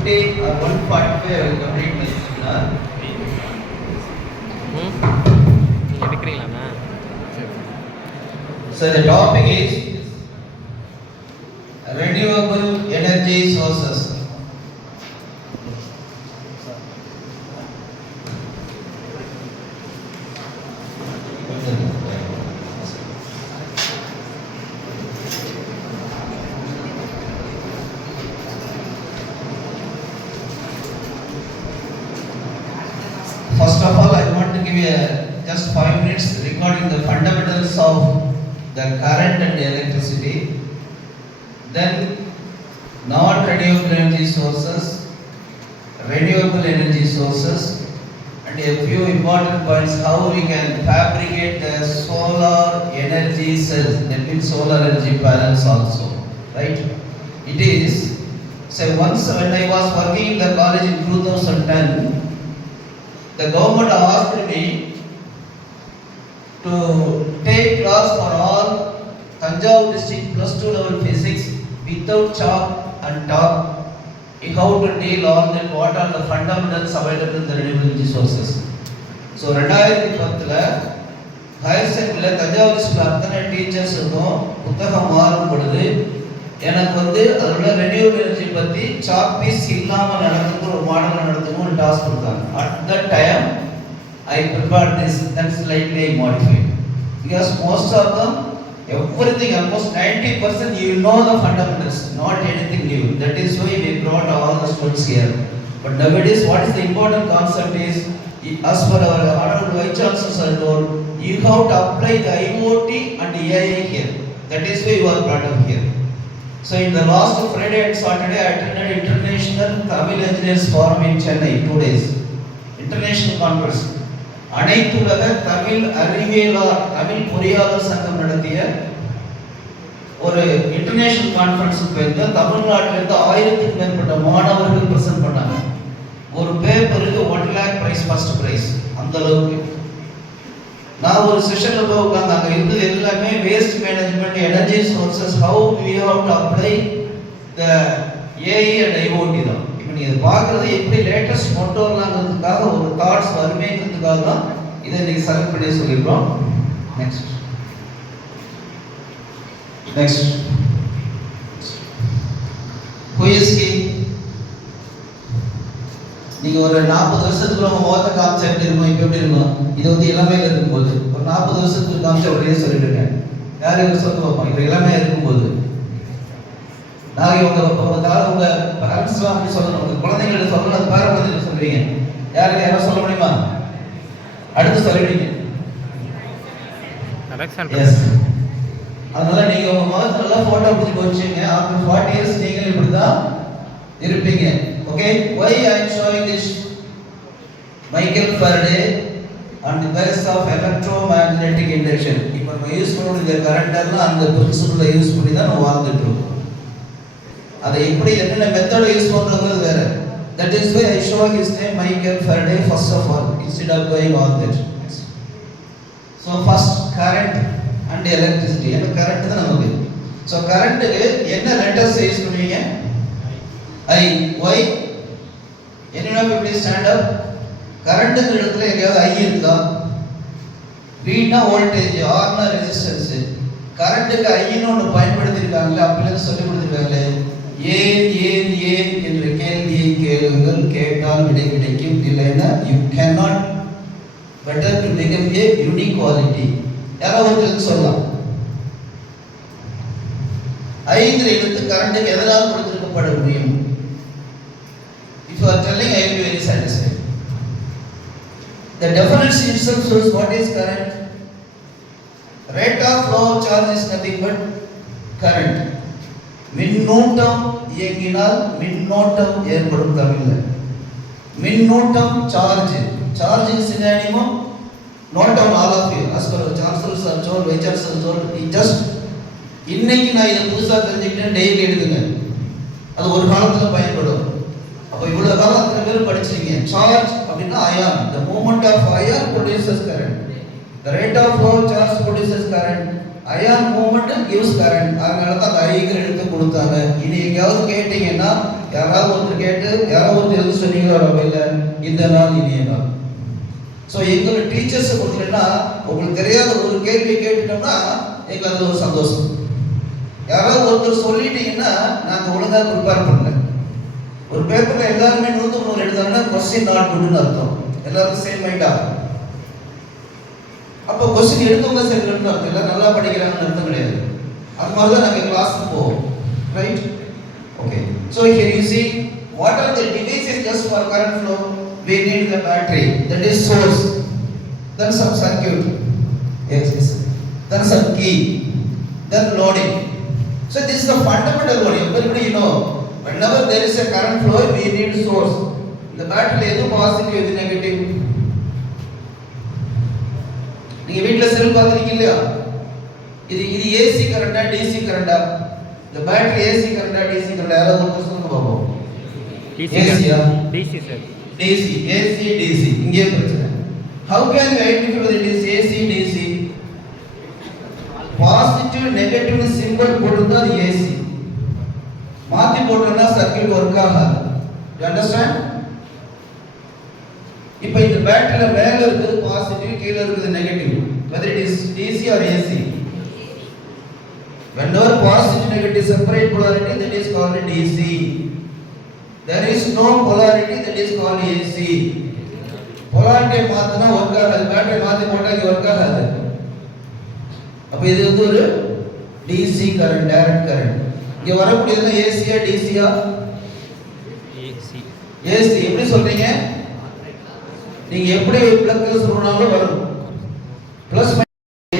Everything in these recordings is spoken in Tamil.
150 or 145 I will complete my seminar. So the topic is renewable energy sources. First of all, I want to give you just 5 minutes regarding the fundamentals of the current and electricity. Then non-renewable energy sources, renewable energy sources, and a few important points how we can fabricate the solar energy cells, that means solar energy panels also, right? It is, say once when I was working in the college in 2010, the government asked me to take class for all Tanjavur district plus 2 level physics without chalk and talk. How to deal all that, what are the fundamentals available in the renewable energy sources. So 2010 higher secondary Tanjavur district அத்தனை டீச்சர்ஸுக்கும் புத்தகம் மாறும் பொழுது எனக்கு அதோட renewable energy பற்றி சாக் பீஸ் இல்லாமல் நடத்துக்கு ஒரு மாடல் நடத்துக்கு ஒரு டாஸ்க் கொடுத்தாங்க. At that time I prepared this and slightly modified because most of them everything almost 90% you know the fundamentals, not anything new. That is why we brought all the students here. But nowadays what is the important concept is, as per our honorable vice chancellor sir told, you have to apply the IoT and AI here. That is why you are brought up here. So in the last Friday and Saturday I attended International Tamil Engineers Forum in Chennai, 2 days. International conference. அனைத்துலக தமிழ் அறிவியலார் தமிழ் பொறியாளர் சங்கம் நடத்திய ஒரு இன்டர்நேஷனல் கான்ஃபரன்ஸுக்கு போயிருந்த தமிழ்நாட்டிலிருந்து 1000க்கும் மேற்பட்ட மாணவர்கள் பிரசன்ட் பண்ணாங்க. ஒரு பேப்பருக்கு 1 lakh பிரைஸ், ஃபர்ஸ்ட் பிரைஸ். அந்த அளவுக்கு நான் ஒரு செஷன்ல போய் உட்கார்ந்து அங்க இருந்தது எல்லாமே waste management, energy sources, how we have to apply the AI and IoT தான். இப்போ நீங்க இதை பார்க்கறது எப்படி லேட்டஸ்ட் கொண்டு வரலாங்கிறதுக்காக ஒரு தாட்ஸ் வருமேங்கிறதுக்காக தான் இதை இன்னைக்கு செலக்ட் பண்ணி சொல்லியிருக்கோம். நெக்ஸ்ட் ஹூஇஸ்கி நீங்க ஒரு 40 வருஷத்துக்கு உங்க முகத்தை காமிச்சா எப்படி இருக்கும், இப்போ எப்படி இருக்கும்? இது எல்லாமே இருக்கும்போது ஒரு 40 வருஷத்துக்கு காமிச்சா உடனே சொல்லிட்டு இருக்கேன். யாரையும் சொல்லி பார்ப்போம். இப்போ எல்லாமே இருக்கும்போது நாளைக்கு உங்க பேரண்ட்ஸ்லாம் அப்படி சொல்லணும், உங்க குழந்தைங்களை சொல்லணும், அது பேரம்பரியத்தில் சொல்லுவீங்க. யாரும் சொல்ல முடியுமா? அடுத்து சொல்லிடுவீங்க. அதனால நீங்க உங்க முகத்தை நல்லா போட்டோ பிடிச்சி வச்சுங்க. ஆஃப்டர் 40 இயர்ஸ் நீங்கள் இப்படிதான் இருப்பீங்க. Okay, why I am showing this? Michael Faraday and the theories of electromagnetic induction. இப்போ நம்ம யூஸ் பண்ணுற கரண்ட் எல்லாம் அந்த பிரின்சிபலை யூஸ் பண்ணி தான் நம்ம வாழ்ந்துட்டு இருக்கோம். அதை எப்படி என்னென்ன மெத்தட் யூஸ் பண்றதுங்கிறது வேற. That is why I show his name Michael Faraday first of all instead of going on that. So first current and electricity. என்ன கரண்ட் தான் நமக்கு. So கரண்ட்க்கு என்ன லெட்டர்ஸ் யூஸ் பண்ணுவீங்க? I, why? என்னன்னா இப்படி ஸ்டாண்ட் அப். கரண்ட்ங்கிற இடத்துல எங்கேயாவது I இருக்கா? V னா வோல்டேஜ், R னா ரெசிஸ்டன்ஸ். கரண்ட்க்கு I ன்னு ஒன்று பயன்படுத்தியிருக்காங்களே, அப்படிலாம் சொல்லி கொடுத்துருக்காங்களே. ஏன் என்ற கேள்வியை கேளுங்கள், கேட்டால் விடை கிடைக்கும். இல்லைன்னா you cannot better to become a uniquality. யாராவது சொல்லலாம். ஐந்து எழுத்து கரண்ட்க்கு எதனால் கொடுத்திருக்கப்பட முடியும்? If you are telling, I will be very satisfied. The definition itself shows what is current. Rate of flow of charge is nothing but current. மின்னூட்டம் இயங்கினால் மின்னோட்டம் ஏற்படும். தமிழில் மின்னூட்டம் charge, charge synonym note down all of you as per chancellor sir told, vice chancellor told. Just இன்னைக்கு நான் இதை புதுசா தெரிஞ்சுக்கிட்டேன், டெய்லி எழுதுங்க. அது ஒரு காலத்துல பயன்படும். அப்ப இவ்வளவு காலத்துல பேர் படிச்சிருக்கீங்க. சார்ஜ் அப்படின்னா ion, the movement of ion produces current, the rate of flow of charge produces current, ion movement gives current. அதனால தான் அந்த ஐகள் எடுத்து கொடுத்தாங்க. இனி எங்கேயாவது கேட்டீங்கன்னா யாராவது எது சொன்னீங்களோ இல்லை இந்த நாள் இனிய நாள். ஸோ எங்களோட டீச்சர்ஸை கொடுத்தீங்கன்னா உங்களுக்கு தெரியாத ஒரு கேள்வி கேட்டுட்டோம்னா எங்களுக்கு அது ஒரு சந்தோஷம். யாராவது ஒருத்தர் சொல்லிட்டீங்கன்னா நாங்கள் ஒழுங்காக ப்ரிப்பேர் பண்ணல. ஒரு பேப்பரில் எல்லாருமே 100 எழுதாங்கன்னா கொஸ்டின் நாட் குட்னு அர்த்தம். எல்லாருக்கும் சேம் மைண்டா? அப்போ கொஸ்டின் எடுத்தவங்க சரி அர்த்தம் இல்லை, நல்லா படிக்கிறாங்கன்னு அர்த்தம் கிடையாது. அது மாதிரி தான் நாங்கள் கிளாஸ்க்கு போவோம். Right? Okay. So here you see what are the devices just for current flow? We need the battery, that is source, then some circuit, yes, then some key, then loading. So this is the fundamental one. Everybody you know, whenever there is a current flow we need source. The battery edu positive edu negative. நீங்க வீட்ல செல் பாத்துறீங்க இல்லையா? இது ஏசி கரண்டா டிசி கரண்டா? இந்த பேட்டரி ஏசி கரண்டா டிசி கரண்டா? யாராவது ஒருத்தர் சொல்லுங்க பாப்போம். ஏசியா? DC sir. DC, AC DC. இங்கே பிரச்சனை. How can we identify whether it is AC DC? Positive negative symbol போட்டுதான் ஏசி. மாத்தி போட்டோம்னா சர்க்யூட் ஒர்க் ஆகாது. You understand? இப்போ இந்த பேட்டரியில மேல இருக்குது பாசிட்டிவ், கீழ இருக்குது negative. Whether it is DC or AC. Whenever positive negative separate polarity, that is called DC. There is no polarity, that is called AC. Polarity மாத்தினா ஒர்க் ஆகாது. பேட்டரி மாத்தி போட்டா இது ஒர்க் ஆகாது. அப்ப இது வந்து ஒரு DC கரண்ட், டைரக்ட் கரண்ட். இங்க வரக்கூடியது ஏசியா டிசியா? ஏசி. எப்படி சொல்றீங்க? நீங்க எப்படி பிளக்ல சொன்னாலும் வரும். பிளஸ்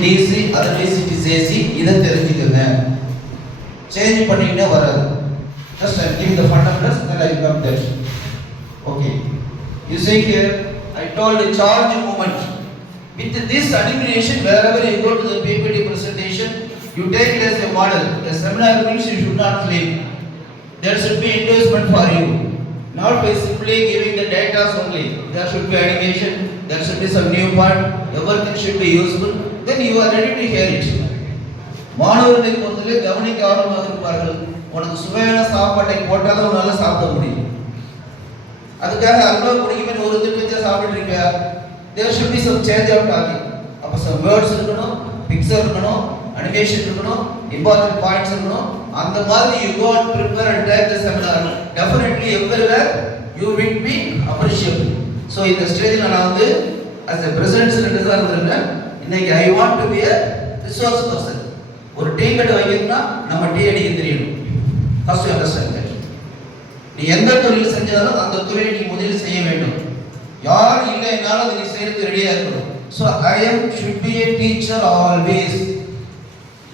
டிசி அது டிசி ஏசி. இத தெரிஞ்சுக்கங்க. சேஞ்ச் பண்ணிட்டே வராது. Just I give the fundamentals, then I come there. Okay. You see here, I told the charge movement. With this animation, wherever you go to the PPT presentation, you take it as a model. The seminar means you should not sleep. There should be endorsement for you. Not by simply giving the data only. There should be animation, there should be some new part, everything should be useful. Then you are ready to hear it. மாணவர்களை பொறுத்தவரை கவனிக்க ஆர்வமாக இருப்பார்கள். உனக்கு சுவையான சாப்பாட்டை போட்டாலும் உன்னால சாப்பிட முடியும். அதுக்காக அல்வா குடிக்கவே ஒரு திட்டு வச்சா சாப்பிட்டுருக்க. There should be some change of talking. அப்ப some words இருக்கணும், picture இருக்கணும், animation இருக்கணும், important points இருக்கணும். அந்த மாதிரி you go and prepare and take the seminar. Definitely everywhere you will be appreciable. So in the stage நான் வந்து as a president சென்டரா இருந்திருக்கேன். இன்னைக்கு I want to be a resource person. ஒரு டீ கடை வைக்கணும்னா நம்ம டீ அடிக்க தெரியணும். First you understand that. நீ எந்த தொழில் செஞ்சாலும் அந்த தொழிலை நீ முதலில் செய்ய வேண்டும். யார் இல்லைனாலும் அதை நீ செய்யறதுக்கு ரெடியா இருக்கணும். So I should be a teacher always.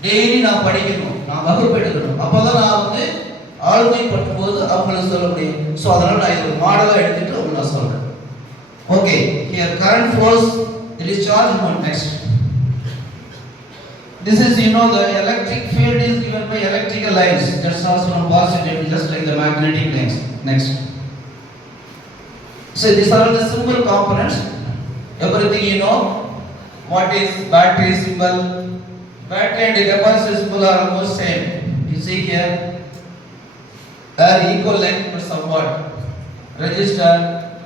Daily நான் படிக்கணும், நான் வகுப்பு எடுக்கணும். அப்பதான் நான் வந்து ஆளுமை பண்ணும்போது அவங்களுக்கு சொல்ல முடியும். ஸோ அதனால நான் இது மாடலாக எடுத்துட்டு அவங்க நான் சொல்றேன். Okay, here current flows, it is charge movement. Next, this is the electric field is given by electrical lines. That's also from positive, just like the magnetic lines. Next, so these are the simple components. Everything you know. What is battery symbol? Battery and capacitor symbol are almost same. You see here, they are equal length but somewhat. Resistor,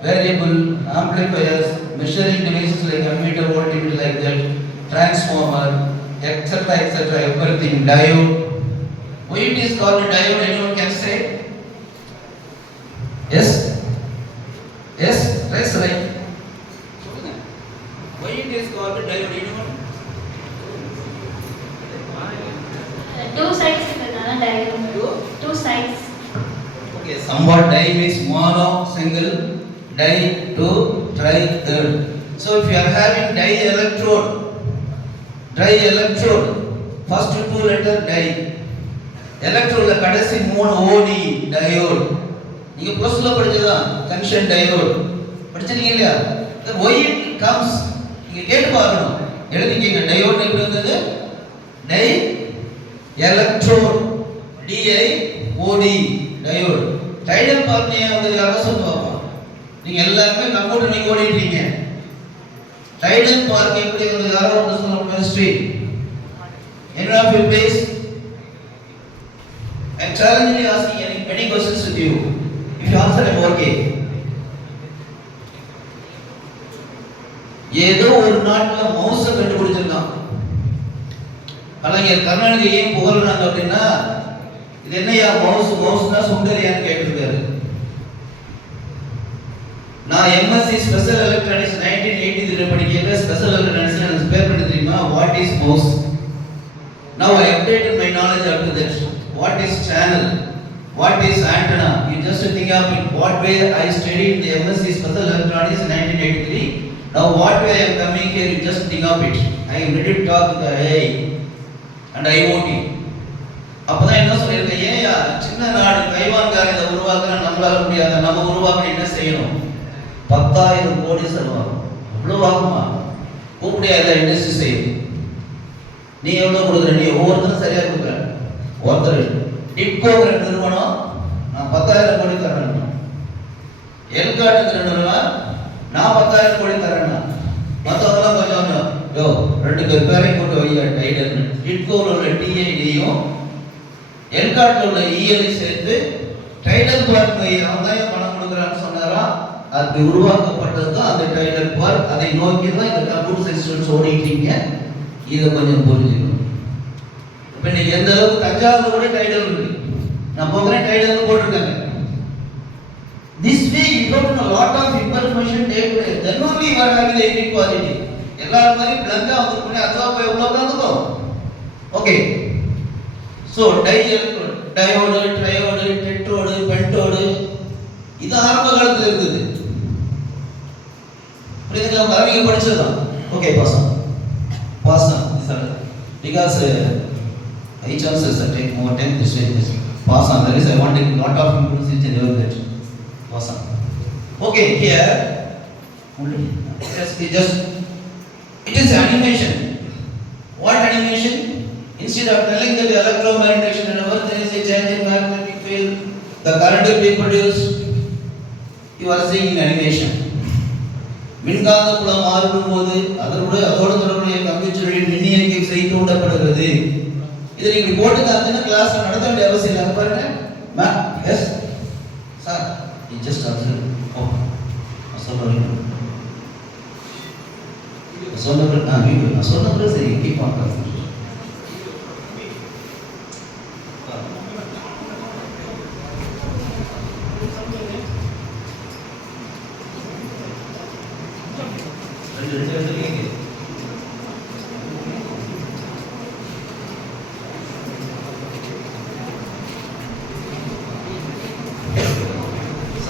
variable, amplifiers, measuring devices like ammeter, voltmeter like that, transformer, etc., everything, diode. Why it is called diode? Anyone can say? Yes? Yes? Yes, right. Why it is called diode? Anyone? Two sides இருக்கறதால diode. Two sides. Okay, somewhat di means mono, single, di, two, tri, third. So if you are having dielectrode, first two letter di, electrode கடைசி மூணு OD, diode. நீங்க ப்ளஸ்ல படிச்சதா கன்ஷன் diode படிச்சிருக்கீங்க இல்லையா? the why it comes நீங்க கேட்டு பார்க்கணும். எழுதிக்கீங்க diode எப்படி வந்தது? di electrode, DIOD, diode. Tidal part ஏன் வந்து யாரோ சொல்லுவாங்க. நீங்க எல்லாருமே கம்ப்யூட்டர் நீங்க ஓடிட்டு இருக்கீங்க. டைடல் பார்க் எப்படி வந்து யாரோ வந்து சொல்லுவாங்க. Chemistry Any of you please? I'm challenging you, asking many questions with you. If you answer, I'm okay. ஏதோ ஒரு நாட்டுல மவுஸ கண்டுபிடிச்சிருக்கான். கலைஞர் கருணாநிதி ஏன் புகழ்றாங்க அப்படின்னா, இது என்னையா மவுஸ்னா சுண்டரியான்னு கேட்டிருக்காரு. நான் எம்எஸ்சி ஸ்பெஷல் எலக்ட்ரானிக்ஸ் 1983 படிக்கல. ஸ்பெஷல் எலக்ட்ரானிக்ஸ் எனக்கு பேர் பண்ணி தெரியுமா? What is mouse? Now I updated my knowledge up to that. What is channel? What is antenna? You just think of it. What way I studied the MSc Special Electronics in 1983. Now what way I am coming here? You just think of it. I am ready to talk with the AI and IoT. அப்பதான் என்ன சொல்லியிருக்கேன், ஏயா சின்ன நாடு தைவான்காரன் இதை உருவாக்குற நம்மளால முடியாத, நம்ம உருவாக்க என்ன செய்யணும்? 10,000 கோடி செலவாகும். அவ்வளவு ஆகுமா? கூப்பிடியா இல்லை இண்டஸ்ட்ரி செய்யும். நீ எவ்வளவு கொடுக்குற? நீ ஒவ்வொருத்தரும் சரியா கொடுக்குற. ஒருத்தர் டிப்கோங்கிற நிறுவனம் நான் 10,000 கோடி தரேன், எல்காட்டுங்கிற நிறுவனம் நான் 10,000 கோடி தரேன்னா, மற்றவங்களாம் கொஞ்சம் யோ 2 பேரையும் கொண்டு வையா டைடல். டிப்கோவில் உள்ள டிஐடியும் எல்காட்டில் உள்ள இஎல்ஐ சேர்த்து டைடல் பார்க் அவன் தான் பணம் கொடுக்குறான்னு சொன்னாரா. அது உருவாக்கப்பட்டது தான் அந்த டைடல் பார்க். அதை நோக்கி தான் இந்த கம்ப்யூட்டர் சிஸ்டம்ஸ் ஓடிட்டீங்க. இதை கொஞ்சம் புரிஞ்சுக்கணும். இப்போ நீங்க எந்த அளவுக்கு தஞ்சாவூர் கூட டைடல் இருக்கு, நான் போகிறேன் டைடல் போட்டிருக்காங்க. This way you got a lot of information day to day. Then only you are having the inequality. எல்லாரும் மாதிரி பிளங்கா வந்து அதுவா போய் எவ்வளவு வந்துக்கோ. Okay, so diode, triode, tetrode, pentode இது ஆரம்ப காலத்தில் இருந்தது. புரியுதுங்களா? அவங்க படிச்சதுதான். Okay, pass on. Because high chances that take more time to say this. Pass on. There is I want a lot of improvements in your that. Pass on. Okay, here it is animation. What animation? Instead of telling that electromagnetic universe, there is a change in magnetic field, the current will be produced. You are seeing animation. மின்காந்த புலம் மாறும் போது அதோடு தொடர்புடைய கம்ப்யூட்டரில் மின்னியக்கி செய்து தூண்டப்படுகிறது. இதை நீங்க போட்டு காமிச்சா கிளாஸ் நடத்த வேண்டிய அவசியம் இல்லை. பாருங்க, yes sir, you just observe. ஓ சொன்னது சரி, keep on docking.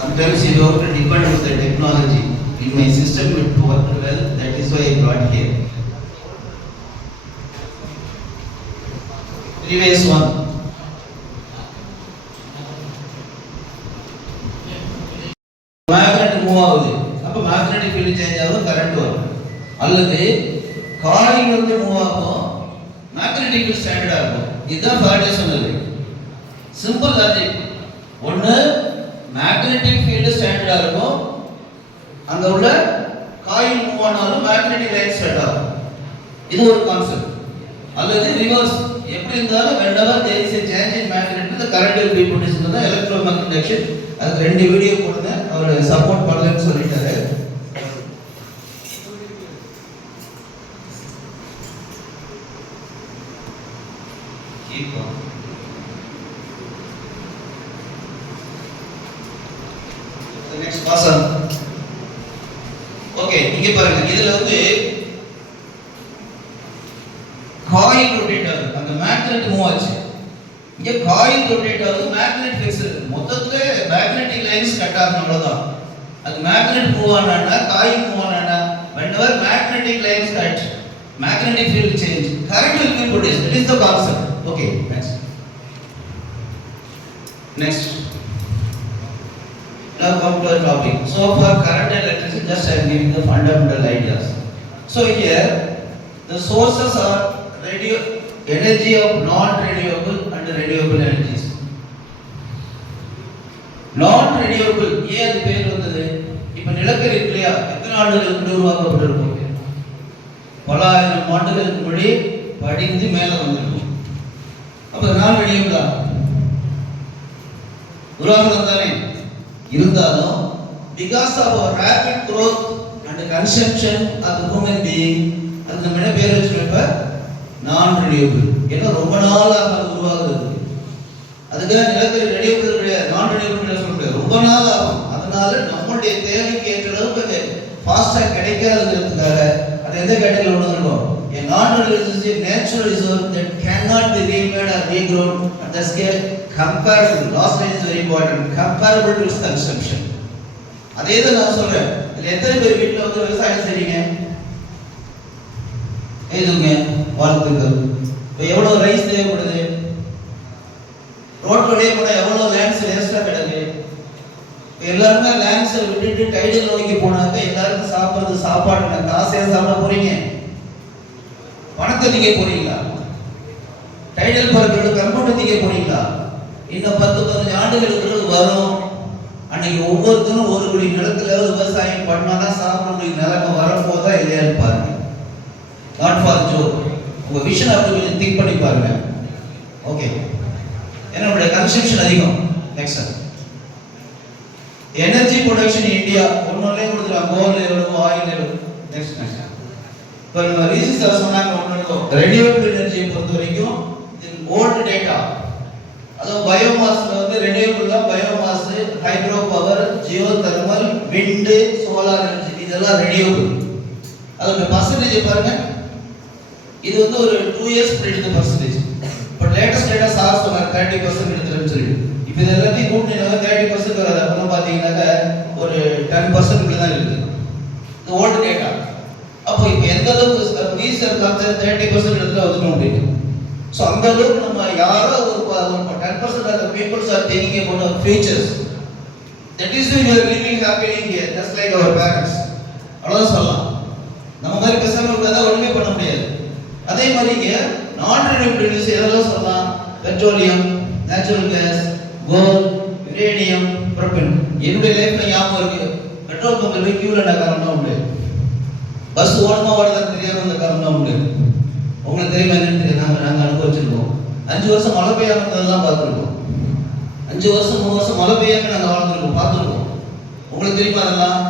Sometimes you have to depend on the technology. In my system it worked well, that is why I brought here. Previous one. Magnet move ஆகுது. அப்ப magnetic field change ஆகும், current வரும். அல்லது காயில் வந்து மூவ் ஆகும், magnetic field ஸ்டாண்டர்ட் ஆகும். இதுதான் ஃபாரடே சொன்னது. Simple logic. ஒன்னு மேக்னெட்டிக் ஃபீல்டு ஸ்டாண்டர்டா இருக்கும், அங்க உள்ள காயில் மூவ் ஆனாலும் மேக்னெட்டிக் லைன் ஸ்டார்ட் ஆகும். இது ஒரு கான்செப்ட். அல்லது ரிவர்ஸ், எப்படி இருந்தாலும் whenever there is a change in magnet, the current will be produced. இந்த எலக்ட்ரோமேக்னெட்டிக் இண்டக்ஷன். அது 2 வீடியோ போடுங்க, அவர் சப்போர்ட் பண்ணலன்னு சொல்லிட்டாரு. Next person. Okay, இங்க பாருங்க, இதுல வந்து காயில் ரொட்டேட் ஆகுது, அந்த மேக்னெட் மூவ் ஆச்சு. இங்க காயில் ரொட்டேட் ஆகுது, மேக்னெட் ஃபிக்ஸ் இருக்கு. மொத்தத்துல மேக்னெட்டிக் லைன்ஸ் கட் ஆகும், அவ்வளவுதான். அது மேக்னெட் மூவ் ஆனானா, காயில் மூவ் ஆனானா, whenever magnetic lines cut, magnetic field change, current will be produced. That is the concept. Okay, next. Now come to the topic. So for current and electricity, just I am giving the fundamental ideas. So here the sources are energy of non-renewable and renewable energies. Non-renewable, ஏன் அது பேர் வந்தது? இப்போ நிலக்கரி இல்லையா, எத்தனை ஆண்டுகளுக்கு உருவாக்கப்பட்டிருக்கும்? பல ஆயிரம் ஆண்டுகளுக்கு முன்னாடி படிந்து மேலே வந்திருக்கும். அப்ப நான் ரெனியூபிளா உருவாக்குறது தானே. இருந்தாலும் because of our rapid growth and consumption of human being, அது நம்ம என்ன பேர் வச்சிருக்கோம், நான் ரெனியூபிள். ஏன்னா ரொம்ப நாளாக அது உருவாகுது. அதுக்காக நிலக்கரி ரெனியூபிள் கிடையாது, நான் ரெனியூபிள் சொல்ல முடியாது, ரொம்ப நாள் ஆகும். அதனால நம்மளுடைய தேவைக்கு ஏற்ற அளவுக்கு அது ஃபாஸ்டா கிடைக்காதுங்கிறதுக்காக அது எந்த கேட்டகரியில் கொண்டு வந்திருக்கோம். A non-renewable is a natural resource that cannot be remade or regrown at the scale comparable. Last line is very important. Comparable to its consumption. அதே தான் நான் சொல்றேன். இதுல எத்தனை பேர் வீட்ல வந்து விவசாயம் செய்றீங்க? ஏதுங்க வாழ்த்துக்கள். இப்போ எவ்வளவு ரைஸ் தேவைப்படுது? ரோட் வழியே போனா எவ்வளவு லேண்ட்ஸ் வேஸ்டா கிடக்கு? எல்லாருமே லேண்ட்ஸ் விட்டுட்டு டைடல் நோக்கி போனாக்க எல்லாருக்கும் சாப்பிடுறது சாப்பாடு காசையா சாப்பிட போறீங்க? பணத்தை நீங்க போறீங்களா? டைடல் பார்க்கறது கம்ப்யூட்டர் நீங்க போறீங்களா? இன்னும் 10-15 ஆண்டுகளுக்கு வரும். அன்னைக்கு ஒவ்வொருத்தரும் ஒரு குடி நிலத்துல விவசாயம் பண்ணாதான் சாப்பிட முடியும் நிலைமை வரப்போதா இல்லையான்னு பாருங்க. Not for joke. உங்க விஷன் அப்படி கொஞ்சம் திங்க் பண்ணி பாருங்க. ஓகே, ஏன்னா நம்மளுடைய கன்சம்ஷன் அதிகம். நெக்ஸ்ட் எனர்ஜி ப்ரொடக்ஷன் இந்தியா ஒன்னொன்னே கொடுத்துருவாங்க. கோல் எவ்வளவு, ஆயில் எவ்வளவு. நெக்ஸ்ட் இப்போ நம்ம ரீசர்ச் சார் சொன்னாங்க ஒன்று, ரெனியூவபிள் எனர்ஜியை பொறுத்த வரைக்கும் ஓல்டு டேட்டா, அதுவும் பயோமாஸ்ல வந்து ரெனியூவபிள் தான். Biomass, hydro power, geothermal, wind, solar energy, இதெல்லாம் ரெனியூவபிள். அதோட பர்சன்டேஜ் பாருங்க. இது வந்து ஒரு 2 இயர்ஸ் எடுத்த percentage. But latest data sir சொன்னாங்க 30% எடுத்துருன்னு சொல்லி. இப்போ இது எல்லாத்தையும் கூட்டினா 30% வராது. அப்புறம் பார்த்தீங்கன்னாக்க ஒரு 10% தான் இருக்குது. இது ஓல்டு டேட்டா. அப்போ இப்போ எந்த அளவுக்கு ரீசர்ச் கான்செப்ட் 30% எடுத்துட்டு வந்துட்டோம் அப்படின்னு. ஸோ அந்த அளவுக்கு நம்ம யாரோ ஒரு 10% of the people are thinking about our futures. That is why we are living happily here, just like our parents. அவ்வளோதான் சொல்லலாம். நம்ம மாதிரி பேசாமல் இருந்தால் ஒன்றுமே பண்ண முடியாது. அதே மாதிரி இங்கே நான் ரெனியூவபிள் எனர்ஜி எதெல்லாம் சொல்லலாம்? Petroleum, natural gas, coal, uranium, propane. என்னுடைய லைஃப்ல ஞாபகம் இருக்கு, பெட்ரோல் பங்கில் போய் கியூல காரணம் உண்டு. பஸ் ஓடமா ஓடுறது தெரியாம அந்த காரணம் உண்டு. உங்களுக்கு தெரியுமா என்னன்னு தெரியும், நாங்கள் அனுபவிச்சிருக்கோம். 5 வருஷம் மழை பெய்யாம இருந்ததெல்லாம் பார்த்துருக்கோம். 5 வருஷம் 3 வருஷம் மழை பெய்யாம நாங்கள் வாழ்ந்துருக்கோம், பார்த்துருக்கோம். உங்களுக்கு தெரியுமா அதெல்லாம்?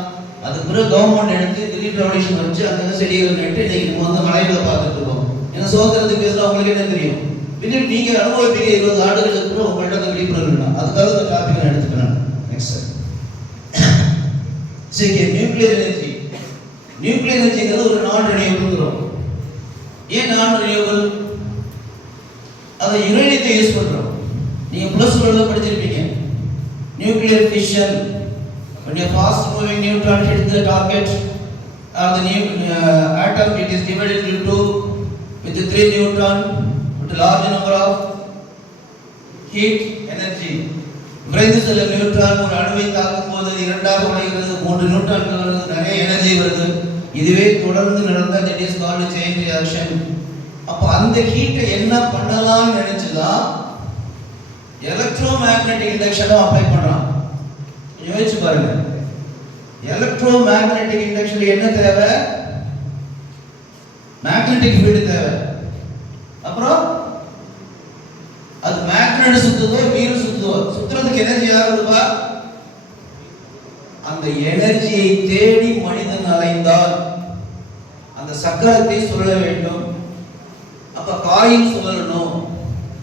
அதுக்கு பிறகு கவர்மெண்ட் எடுத்து கிரீன் ரெவல்யூஷன் வச்சு அங்கே செடிகள் நட்டு இன்னைக்கு நம்ம வந்து மலைகளை பார்த்துட்டு இருக்கோம். ஏன்னா சுதந்திரத்துக்கு பேசுனா உங்களுக்கு என்ன தெரியும்? பின்னாடி நீங்க அனுபவிப்பீங்க. 20 ஆண்டுகளுக்கு அப்புறம் உங்கள்கிட்ட அந்த விழிப்புணர்வு வேணும். அதுக்காக இந்த டாபிக் நான் எடுத்துக்கிறேன். நெக்ஸ்ட் சரி, நியூக்ளியர் எனர்ஜி. நியூக்ளியர் எனர்ஜிங்கிறது ஒரு நான் ரெனியூவபிள். ஏன் நான் ரெனியூவபிள்? அதை யுரேனியத்தை யூஸ் பண்றோம். நீங்க பிளஸ் 1 படிச்சிருப்பீங்க. Nuclear fission, when a fast moving neutron hits the target or the new atom, it is divided into 2 with 3 neutron with a large number of heat energy. விரைந்து செல்ல நியூட்ரான் ஒரு அணுவை தாக்கும் போது 2ஆக உடைகிறது, 3 நியூட்ரான்கள் வருது, நிறைய எனர்ஜி வருது. இதுவே தொடர்ந்து நடந்த that is called chain reaction. அப்ப அந்த ஹீட்டை என்ன பண்ணலாம்னு நினைச்சுதான் எலக்ட்ரோ மேக்னெட்டிக் இண்டக்ஷனும் அப்ளை பண்றான். யோசிச்சு பாருங்க, எலக்ட்ரோ மேக்னெட்டிக் இண்டக்ஷன்ல என்ன தேவை? மேக்னெட்டிக் ஃபீல்டு தேவை. அப்புறம் அது மேக்னெட் சுத்துதோ வீல் சுத்துதோ, சுத்துறதுக்கு எனர்ஜி யார் கொடுப்பா? அந்த எனர்ஜியை தேடி மனிதன் அலைந்தால் அந்த சக்கரத்தை சுழல வேண்டும். அப்ப காயில் சுழலணும்.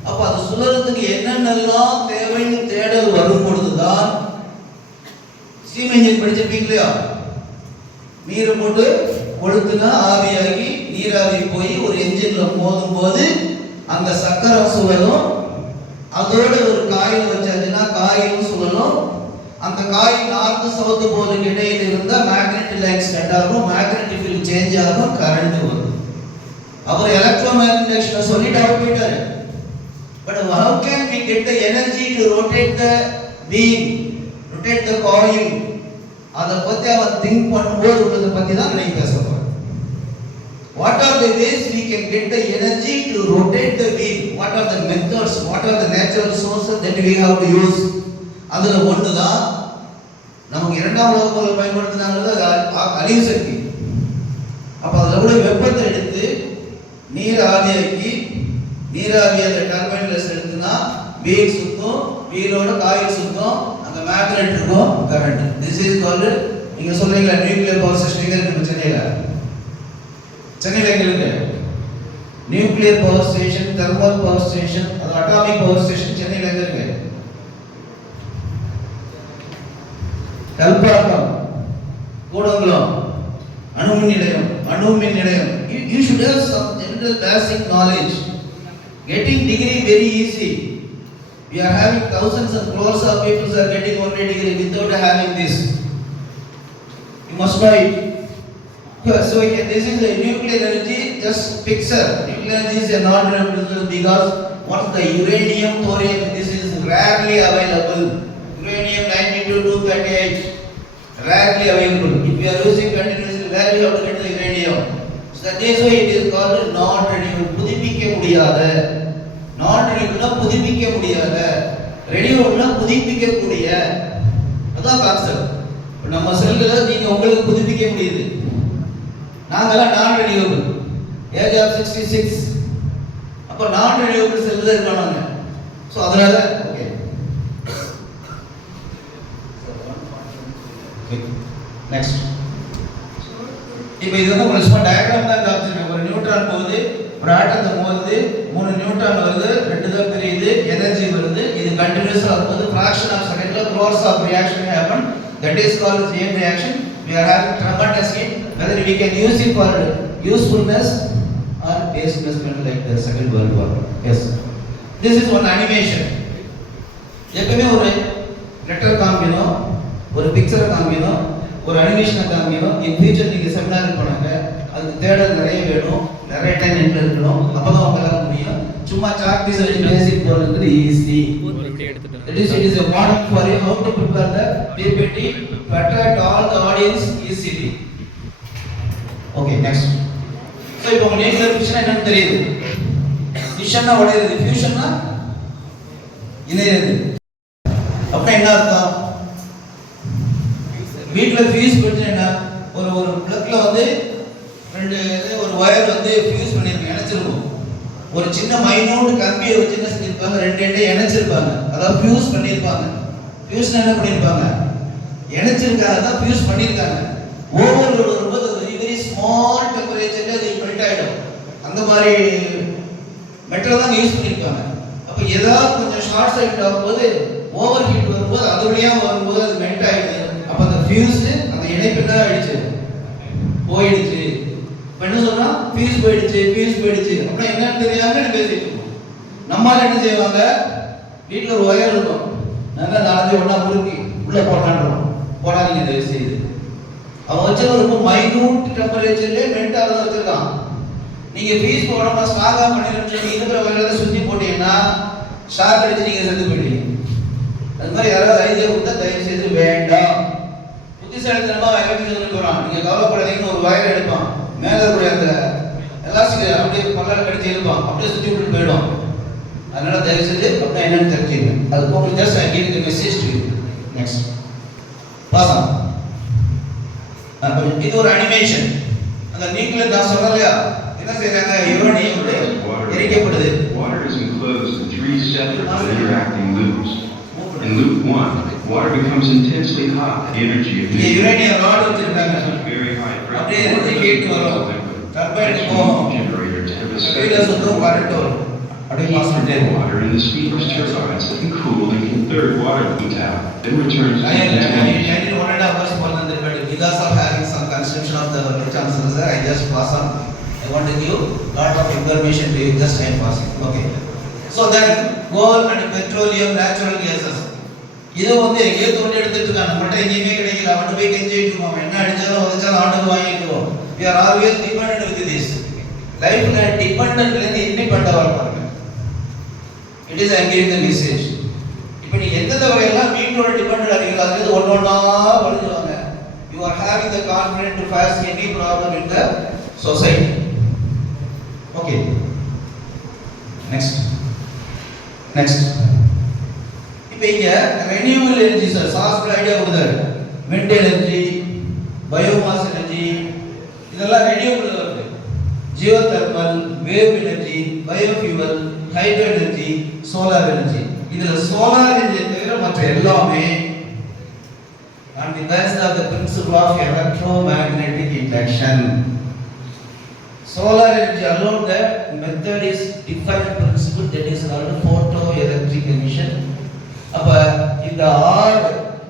அப்ப அது சுழறதுக்கு என்னென்னலாம் தேவைன்னு தேடல் வரும் பொழுதுதான் ஸ்டீம் இன்ஜின் படிச்சிருப்பீங்களா? நீரை போட்டு கொளுத்துனா ஆவியாகி நீராவி போய் ஒரு என்ஜின்ல மோதும் போது அந்த சக்கரம் சுழலும். அதோட ஒரு காயில் வச்சாச்சுன்னா காயிலும் சுழலும். அந்த காயில் நார்த்து சவுத்து போலுக்கு இடையில இருந்தா மேக்னெட்டிக் லைன்ஸ் கட் ஆகும், மேக்னெட்டிக் ஃபீல்ட் சேஞ்ச் ஆகும், கரண்ட் வரும். அவர் எலக்ட்ரோ மேக்னெட்டிக் சொல்லிட்டு அவர் போயிட்டாரு. But how can we get the energy to rotate the beam, rotate the coil? அதை பத்தி அவர் திங்க் பண்ணும்போது உள்ளதை பத்தி தான் நான் பேச போறேன். What are the ways we can get the energy to rotate the beam? What are the methods? What are the natural sources that we have to use? அதுல ஒன்று தான் நமக்கு 2ஆம் உலகப் போரில் பயன்படுத்தினாங்க அழிவு சக்தி. அப்ப அதுல கூட வெப்பத்தை எடுத்து நீர் ஆவியாக்கி, நீராவி அந்த டர்பைன்ல வீல் சுத்தும், வீலோட காயில் சுத்தும், அந்த மேக்னெட் இருக்கும், கரண்ட். திஸ் இஸ் கால்டு, நீங்க சொல்றீங்களா நியூக்ளியர் பவர் சிஸ்டம் இருக்கு சென்னையில. சென்னையில எங்க இருக்கு nuclear power station, thermal power station, அது அட்டாமிக் பவர் ஸ்டேஷன் சென்னையில எங்க இருக்கு? கல்பாக்கம், கூடங்குளம், அணுமின் நிலையம். You should have some general basic knowledge. Getting degree very easy. We are having thousands and crores of people are getting only degree without having this. You must know it. So this is a nuclear energy, just picture. Nuclear energy is a non-renewable resource because what the uranium, thorium, this is rarely available. Uranium 92-238, rarely available. If we are using continuously, where we have to get the uranium? So that is why it is called non-renewable. புதுப்பிக்க முடியாத. Non-renewable புதுப்பிக்க முடியாத. Renewable புதுப்பிக்க கூடிய. அதான் கான்செப்ட். நம்ம செல்களை நீங்க உங்களுக்கு புதுப்பிக்க முடியுது. நாங்கெல்லாம் நான் renewable. Age of 66. அப்ப நான் renewable செல்ல இருக்காங்க. சோ அதனால ஓகே. நெக்ஸ்ட். இப்போ இது வந்து ஒரு சும்மா டயகிராம் தான் காமிச்சிருக்கேன். ஒரு நியூட்ரான் போகுது, ஒரு ஆட்டம் போகுது, 3 நியூட்ரான் வருது, 2 தான் பிரியுது, எனர்ஜி வருது. இது கண்டினியூஸா வரும்போது fraction of second crores of reaction happen. That is called chain reaction. We are having tremendous heat. Whether we can use it for usefulness or baseness like the Second World War. Yes. This is one animation. எப்பவுமே ஒரு லெட்டர் காமிக்கணும், ஒரு பிக்சரை காமிக்கணும், ஒரு அனிமேஷனை காமிக்கணும். இன் ஃபியூச்சர் நீங்க செமினாருக்கு போனாங்க, அதுக்கு தேடல் நிறைய வேணும், நிறைய டைம் நெட்ல இருக்கணும், அப்பதான் உங்களால முடியும். சும்மா சாக் பீஸ் வச்சு பேசிக் போறது easy. It is a model for you how to prepare the PPT to attract all the audience easily. Okay, next. So இப்போ உங்களுக்கு nuclear fission என்னன்னு தெரியுது. Fission உடையது, fusion இணையது. அப்ப என்ன அர்த்தம்? வீட்ல ஃபியூஸ் பண்ணினா ஒரு பிளக்ல வந்து ஒரு வயர் வந்து ஃபியூஸ் பண்ணிருக்காங்க, இணைச்சிருக்கும். ஒரு சின்ன மைனூட் கம்பியை வச்சு என்ன செஞ்சிருப்பாங்க, ரெண்டு இணைச்சிருப்பாங்க. அதாவது ஃபியூஸ் பண்ணிருப்பாங்க. ஃபியூஸ் என்ன பண்ணிருப்பாங்க? இணைச்சிருக்காங்க, தான் ஃபியூஸ் பண்ணிருக்காங்க. ஓவர்லோட் வரும்போது வெரி ஸ்மால் டெம்பரேச்சர்ல அது மெல்ட் ஆயிடும். அந்த மாதிரி மெட்டல் தான் யூஸ் பண்ணிருக்காங்க. அப்ப ஏதாவது கொஞ்சம் ஷார்ட் சர்க்யூட் ஆகும்போது, ஓவர் ஹீட் வரும்போது, அது வழியா வரும்போது அது மெல்ட் ஆயிடுது. அப்ப அந்த ஃபியூஸ், அந்த இணைப்பு என்ன ஆயிடுச்சு, போயிடுச்சு. இப்ப என்ன சொல்றோம், ஃபியூஸ் போயிடுச்சு. அப்படின்னா என்னன்னு தெரியாம பேசிட்டு இருக்கோம். நம்மால என்ன செய்வாங்க, வீட்டுல ஒரு ஒயர் இருக்கும், நல்லா நாலஞ்சு ஒண்ணா முறுக்கி உள்ள போடாதீங்க தயவு செய்து. அவன் வச்சது ரொம்ப மைனூட் டெம்பரேச்சர்ல மெல்ட் ஆகிறத வச்சிருக்கான். நீங்க ஃபியூஸ் போடாம ஸ்ட்ராங்கா பண்ணிருன்னு சொல்லி இருக்கிற ஒயரை சுத்தி போட்டீங்கன்னா ஷாக் அடிச்சு நீங்க செத்து போயிடுவீங்க. அது மாதிரி யாராவது ஐடியா கொடுத்தா தயவு செய்து வேண்டாம். புத்திசாலித்தனமா எலக்ட்ரிக் போறான், நீங்க கவலைப்படாதீங்கன்னு ஒரு வயர் எடுப்பான், மேல இருக்கிற அந்த எலாஸ்டிக் அப்படியே பல்லால கடிச்சு இழுப்பான், அப்படியே சுத்தி விட்டு போயிடும். அதனால தயவு செய்து அப்படின்னா என்னன்னு தெரிஞ்சுங்க. அது உங்களுக்கு just I give the message to you. Next pass on. இது ஒரு அனிமேஷன். அந்த நியூக்ளியர் நான் சொன்னலையா, என்ன செய்றாங்க, யுரேனியம் எரிக்கப்படுது. Water is enclosed in 3 separate interacting loops. In loop 1, water becomes intensely hot. The energy of the uranium rod வச்சிருக்காங்க, very high pressure. அப்படியே எனர்ஜி ஹீட் வரும், டர்பைன் போகும், generator to have a கையில சுத்தம் கரண்ட் வரும், அப்படியே பாஸ் பண்ணிட்டே இருக்கும். water in the steamer's turbines that can cool and can third water loop out. Then returns to I did 1.5 hours for the but because of having some construction of the chancellor sir, I just pass on. I want to give lot of information to you, just I am passing. Okay. So then coal and petroleum, natural gases. இது வந்து எங்கேயோ தோண்டி எடுத்துட்டு இருக்காங்க, மட்டும் எங்கேயுமே கிடைக்கல. அவன் போய் கெஞ்சிட்டு இருக்கோம், என்ன அடிச்சாலும் உதச்சாலும் ஆண்டுக்கு வாங்கிக்குவோம். We are always dependent with this. Lifeல dependentல இருந்து independent ஆக பாருங்க. It is I giving the message. இப்போ நீ எந்தெந்த வகையெல்லாம் வீட்டோட டிபெண்டன்ட் ஆகிறீங்களோ அதுக்கு ஒன்னொன்னா வழிஞ்சுவாங்க. You are having the confidence to face any problem in the society. Okay. Next. இப்போ இங்க renewable energy சார் சாஸ்திர ஐடியா கொடுத்தாரு. wind energy, biomass energy, இதெல்லாம் renewable வருது. geothermal, wave energy, biofuel, hydro energy, solar energy. இதுல சோலார் எனர்ஜி தவிர மற்ற எல்லாமே on the basis of the principle of electromagnetic induction. Solar energy alone, the method is different principle, that is called photoelectric emission. அப்ப இந்த R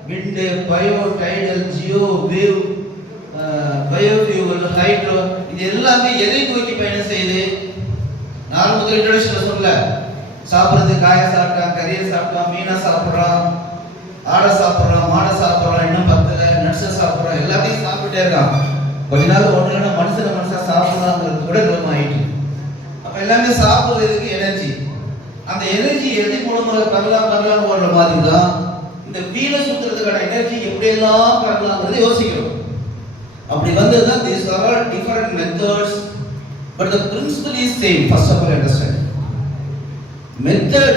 wind, biotidal, geo wave, biofuel, hydro இது எல்லாமே எதை நோக்கி பயணம் செய்யுது? நான் முதல் இன்ட்ரோடக்ஷன்ல சொல்ல, சாப்பிடுறது காய சாப்பிட்டான், கறியை சாப்பிட்டான், மீனை சாப்பிடுறான், ஆடை சாப்பிடுறான், மாடை சாப்பிடுறான், இன்னும் பத்தல நட்ஸை சாப்பிடுறான், எல்லாத்தையும் சாப்பிட்டே இருக்கான். கொஞ்ச நாள் ஒன்று மனுஷனா சாப்பிடலாங்கிறது கூட நிலம் ஆயிட்டு. அப்ப எல்லாமே சாப்பிடுறதுக்கு எனர்ஜி. அந்த எனர்ஜி எது மூலமாக பெறலாம் போடுற மாதிரி தான் இந்த வீல சுத்துறதுக்கான எனர்ஜி எப்படியெல்லாம் பெறலாங்கிறது யோசிக்கிறோம். அப்படி வந்ததுதான் these are all different methods, but the principle is same. First of all, understand method.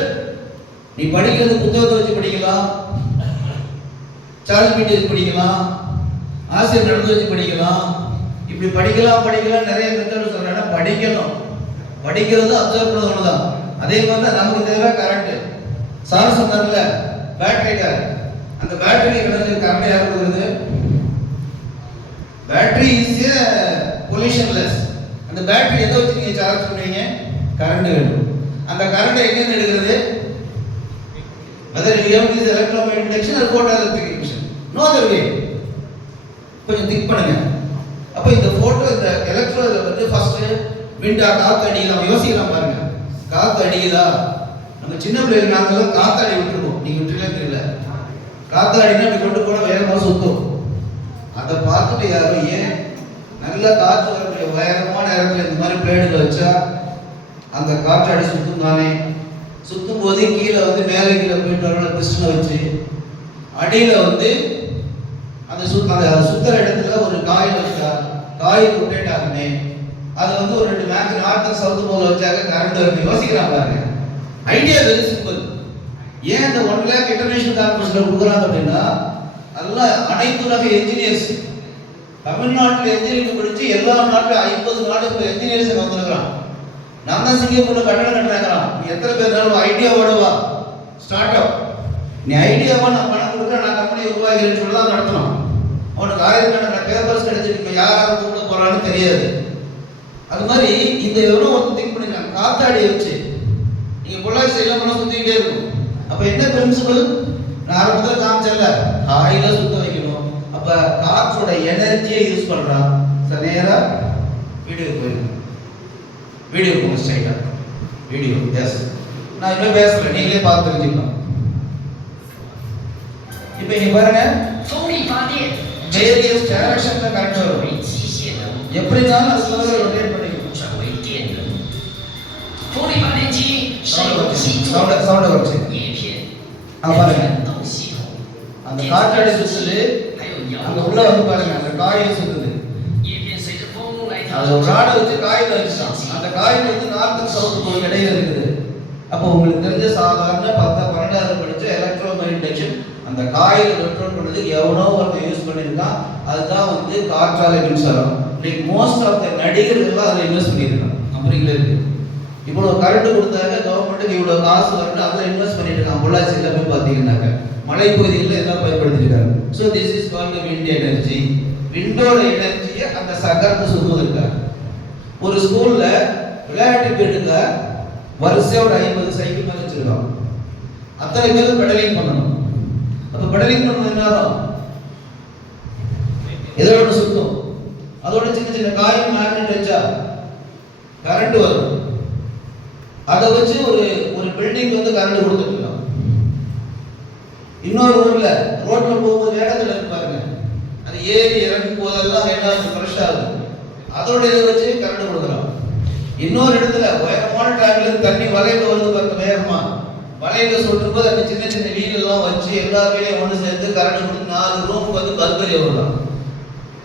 நீ படிக்கிறது புத்தகத்தை வச்சு படிக்கலாம், சார்ஜ் பீட் வச்சு படிக்கலாம், ஆசிரியர் நடந்து வச்சு படிக்கலாம், இப்படி படிக்கலாம் நிறைய மெத்தட் சொல்றாங்க. படிக்கணும், படிக்கிறது அப்சர்வ் பண்ணணும் தான். அதே மாதிரி தான் நமக்கு தேவை கரண்ட். சார் சொன்னார்ல பேட்டரி கார், அந்த பேட்டரி கரண்ட் யார் கொடுக்குறது? Battery is pollutionless. அந்த பேட்டரி எதை வச்சு நீங்க சார்ஜ் பண்ணுவீங்க? கரண்ட் வேணும். அந்த கரண்ட் எங்க எடுக்கிறது? whether you have this electromagnetic induction or photoelectric emission, no other way. கொஞ்சம் திங்க் பண்ணுங்க. அப்ப இந்த போட்டோ இந்த எலக்ட்ரோ வந்து ஃபர்ஸ்ட் விண்டா காத்து அடிக்கலாம், யோசிக்கலாம் பாருங்க. காத்து அடிக்குதா? நம்ம சின்ன பிள்ளைங்க நாங்கெல்லாம் காத்து அடி விட்டுருவோம், நீங்க விட்டுலாம் தெரியல. காத்து அடினா அப்படி கொண்டு போனா வேகமா சுத்தும். அதை பார்த்துட்டு யாரும் ஏன் நல்ல காற்று வரக்கூடிய உயரமான இடத்துல இந்த மாதிரி பிளேடுகள் வச்சா அந்த காற்று அடி சுத்தும் தானே. சுத்தும் போது கீழே வந்து மேலே கீழே போயிட்டு வர பிஸ்டனை வச்சு அடியில வந்து அந்த சுத்துற இடத்துல ஒரு காயில் வச்சா காயில் ரொட்டேட் ஆகுமே. அது வந்து ஒரு 2 மேக் நார்த் சவுத் போல வச்சாக்க கரண்ட் வருது. யோசிக்கிறாங்க பாருங்க. Idea very simple. ஏன் இந்த 1 lakh இன்டர்நேஷனல் கார்பரேஷன்ல கொடுக்குறாங்க அப்படின்னா அனைத்து உலக என்ஜினியர்ஸ் தமிழ்நாட்டில் என்ஜினியரிங் படிச்சு எல்லா நாட்டிலும் 50 நாடுகள் என்ஜினியர்ஸ் வந்துருக்கிறான். நான் தான் சிங்கப்பூர்ல கட்டடம் கட்டுறாங்க. நீ எத்தனை பேர் ஐடியாவோட வா, ஸ்டார்ட் அப். நீ ஐடியாவா நான் பணம் கொடுக்குறேன், நான் கம்பெனி உருவாகிறேன்னு சொல்லி தான் நடத்தணும். அவனுக்கு ஆயிரக்கணக்கான பேப்பர்ஸ் கிடைச்சிருக்கு. இப்போ யாராவது கூப்பிட போறான்னு தெரியாது. அது மாதிரி இந்த எவ்வளோ ஒருத்தர் திங்க் பண்ணிக்கலாம். காத்தாடியை வச்சு நீங்க பொள்ளாச்சி எல்லாம் பண்ண சுத்திக்கிட்டே இருக்கும். அப்ப என்ன பிரின்சிபல்? நான் ஆரம்பத்தில் காமிச்சல, காயில சுத்த வைக்கணும். அப்ப காற்றோட எனர்ஜியை யூஸ் பண்றான். சார் நேரா வீடியோ போயிருங்க. வீடியோ போங்க ஸ்ட்ரைட்டா. Video yes. நான் இன்னும் பேசல, நீங்களே பார்த்து தெரிஞ்சுக்கலாம். இப்போ இங்க பாருங்க, வேரியஸ் டைரக்ஷன்ல கரண்ட் வரும். எப்படினாலும் அது ஸ்லோவா ரொட்டேட் பண்ணிக்கும். சவுண்ட் வச்சு பாருங்க, அந்த காற்றாடி சுத்துது. அங்க உள்ள வந்து பாருங்க, அந்த காயில் சுத்துது. அது ஒரு ராடை வச்சு காயில் வச்சுட்டான். அந்த காயில் வந்து நார்த் சவுத் இடையில இருக்குது. அப்போ உங்களுக்கு தெரிஞ்ச சாதாரண 10 12 படிச்ச எலக்ட்ரோமேக்னெட்டிக் இண்டக்ஷன் அந்த காயில் ரொட்டேட் பண்றதுக்கு எவனோ ஒருத்தர் யூஸ் பண்ணிருக்கான். அதுதான் வந்து காற்றாலை மின்சாரம். இன்னைக்கு மோஸ்ட் ஆஃப் த நடிகர்கள் அதில் இன்வெஸ்ட் பண்ணியிருக்காங்க. கம்பெனிகளே இருக்கு. இவ்வளோ கரண்ட் கொடுத்தாங்க, கவர்மெண்ட்டுக்கு இவ்வளோ காசு வரணும், அதில் இன்வெஸ்ட் பண்ணிட்டு இருக்காங்க. பொள்ளாச்சியில் போய் பார்த்தீங்கன்னாக்க மலைப்பகுதிகளில் எல்லாம் பயன்படுத்திருக்காங்க. So this is called wind energy. விண்டோட எனர்ஜியை அந்த சகரத்தை சுற்றுவதற்காக ஒரு ஸ்கூல்ல விளையாட்டு பீரியடுல வரிசையா ஒரு 50 சைக்கிள் மேலே வச்சிருக்காங்க. அத்தனை பேரும் பெடலிங் பண்ணணும். அப்ப பெடலிங் பண்ணணும் என்ன ஆகும்? எதோட சுத்தும். அதோட சின்ன சின்ன காயில் மேக்னெட் வச்சா கரண்ட் வரும். அதை வச்சு ஒரு பில்டிங் வந்து கரண்ட் கொடுத்துட்டு இருக்காங்க. இன்னொரு ஊர்ல ரோட்ல போகும்போது வேகத்துல இருப்பாருங்க, அது ஏறி இறங்கும் போதெல்லாம் என்ன ஃப்ரெஷ் ஆகும். அதோட இதை வச்சு கரண்ட் கொடுக்குறோம். இன்னொரு இடத்துல உயரமான டேங்க்ல தண்ணி வலையில வருது பாருங்க, வேகமா வலையில சொல்லும் போது அந்த சின்ன சின்ன வீல் எல்லாம் வச்சு எல்லா வீலையும் ஒன்று சேர்த்து கரண்ட் கொடுத்து 4 ரூமுக்கு வந்து பல்பெரிய வரலாம்.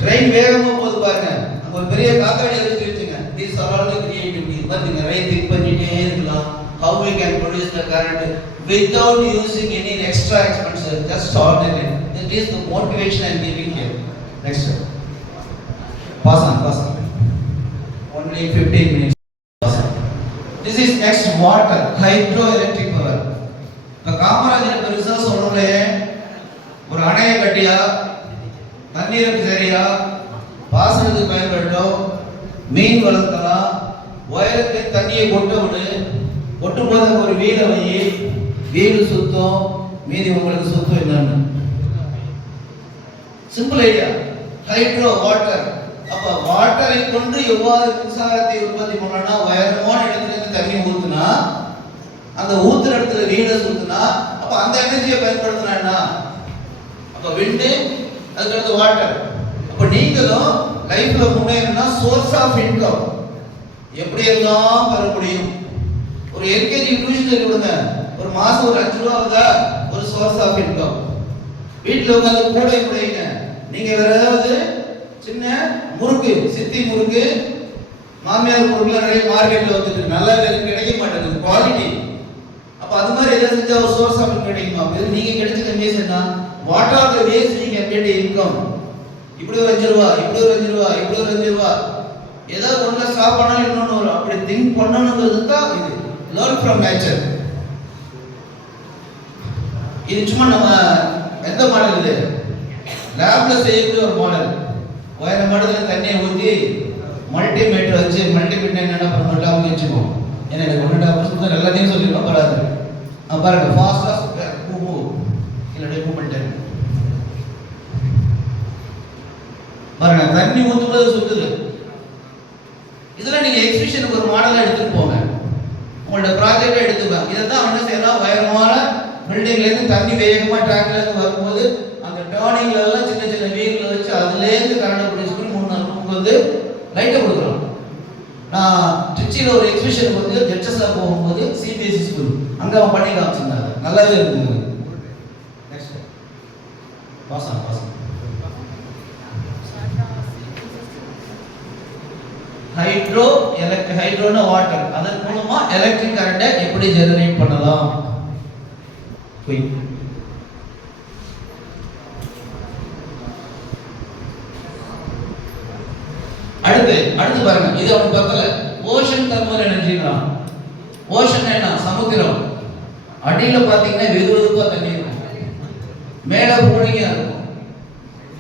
ட்ரெயின் வேகமா போகுது பாருங்க, அங்க ஒரு பெரிய காத்தாடி வச்சு வச்சுங்க. These are all the creativity. வந்து நிறைய திங்க் பண்ணிட்டே இருக்கலாம். How we can produce the current without using any extra expenses, just ordinary. That is the motivation I am giving here. Next step. Pass on. Only 15 minutes. Pass on. This is next water, hydroelectric power. இப்போ காமராஜர் பெருசா சொல்லலே, ஒரு அணையை கட்டியா, தண்ணீருக்கு சரியா, பாசனத்துக்கு பயன்படுத்தும், மீன் வளர்க்கலாம், உயரத்தை தண்ணியை கொட்ட விடு, கொட்டும் போது ஒரு வீடை வை, வீடு சுத்தம், மீதி உங்களுக்கு சுத்தம் என்னன்னு. Simple idea. Hydro water. அப்ப வாட்டரை கொண்டு எவ்வாறு மின்சாரத்தை உற்பத்தி பண்ணனா, உயரமான இடத்துல இருந்து தண்ணி ஊத்துனா, அந்த ஊத்துற இடத்துல வீடை சுத்தினா, அப்ப அந்த எனர்ஜியை பயன்படுத்தினா என்ன? அப்ப விண்டு, அதுக்கடுத்து வாட்டர். அப்ப நீங்களும் லைஃப்ல முன்னேறினா சோர்ஸ் ஆஃப் இன்கம் எப்படி எல்லாம் பெற முடியும். ஒரு எல்கேஜி டியூஷன் சொல்லி கொடுங்க, ஒரு மாசம் ஒரு 5 ரூபா வருதா, ஒரு சோர்ஸ் ஆஃப் இன்கம். வீட்டில் உட்காந்து கூடை முடையுங்க. நீங்க வேற ஏதாவது சின்ன முறுக்கு, சித்தி முறுக்கு, மாமியார் முறுக்குல நிறைய மார்க்கெட்ல வந்துட்டு நல்லா கிடைக்க மாட்டேங்குது குவாலிட்டி. அப்ப அது மாதிரி எதாவது செஞ்சா ஒரு சோர்ஸ் ஆஃப் இன்கம் கிடைக்குமா? அப்ப நீங்க கிடைச்ச மீன்ஸ் என்ன? வாட் ஆர் த வேஸ் நீங்க கெட் இன்கம்? இப்படி ஒரு 5 ரூபா, இப்படி ஒரு 5 ரூபா, இப்படி ஒரு 5 ரூபா, ஏதாவது ஒண்ணு ஸ்டாப் பண்ணாலும் இன்னொன்னு வரும். அப்படி திங்க் பண்ணணுங்கிறது தான் இது. Learn from nature. இது சும்மா நம்ம எந்த மாடல் இது? லேப்ல செய்யக்கூடிய ஒரு மாடல். உயர மாடல தண்ணியை ஊற்றி மல்டிமீட்டர் வச்சு, மல்டிமீட்டர் என்ன பண்ண அவங்க வச்சுக்கோம். ஏன்னா எனக்கு 1.5% எல்லாத்தையும் சொல்லிடுவோம் வராது. பாருங்க, ஃபாஸ்டா மூவ் இல்லை மூவ்மெண்ட் பாருங்க, தண்ணி ஊற்றும்போது சுத்துது. இதுல நீங்க எக்ஸிபிஷனுக்கு ஒரு மாடலா எடுத்துட்டு போங்க, உங்களோட ப்ராஜெக்டை எடுத்துப்பாங்க. இதை தான் என்ன செய்யலாம், உயரமான பில்டிங்ல இருந்து தண்ணி வேகமா ட்ராக்ல இருந்து வரும்போது அந்த டர்னிங்ல எல்லாம் சின்ன சின்ன வீல்ல வச்சு அதுல இருந்து கரண்ட் ப்ரொடியூஸ் பண்ணி 3 நாள் ரூமுக்கு வந்து லைட்டை கொடுக்குறோம். நான் திருச்சியில ஒரு எக்ஸிபிஷனுக்கு வந்து ஜட்ஜஸ்ல போகும்போது சிபிஎஸ்சி ஸ்கூல் அங்க அவன் பண்ணி காமிச்சிருந்தாங்க, நல்லாவே இருந்தது. நெக்ஸ்ட் பாசம் ஹைட்ரோ எலக்ட்ரிக். ஹைட்ரோனா வாட்டர். அதன் மூலமா எலக்ட்ரிக் கரண்ட்டை எப்படி ஜெனரேட் பண்ணலாம்? அடுத்து பாருங்க, இது அவங்க பக்கத்துல ஓஷன் தெர்மல் எனர்ஜினா. ஓஷன் என்ன? சமுத்திரம். அடியில பாத்தீங்கன்னா வெதுவெதுப்பா தண்ணி இருக்கும், மேல கூலிங்கா இருக்கும்.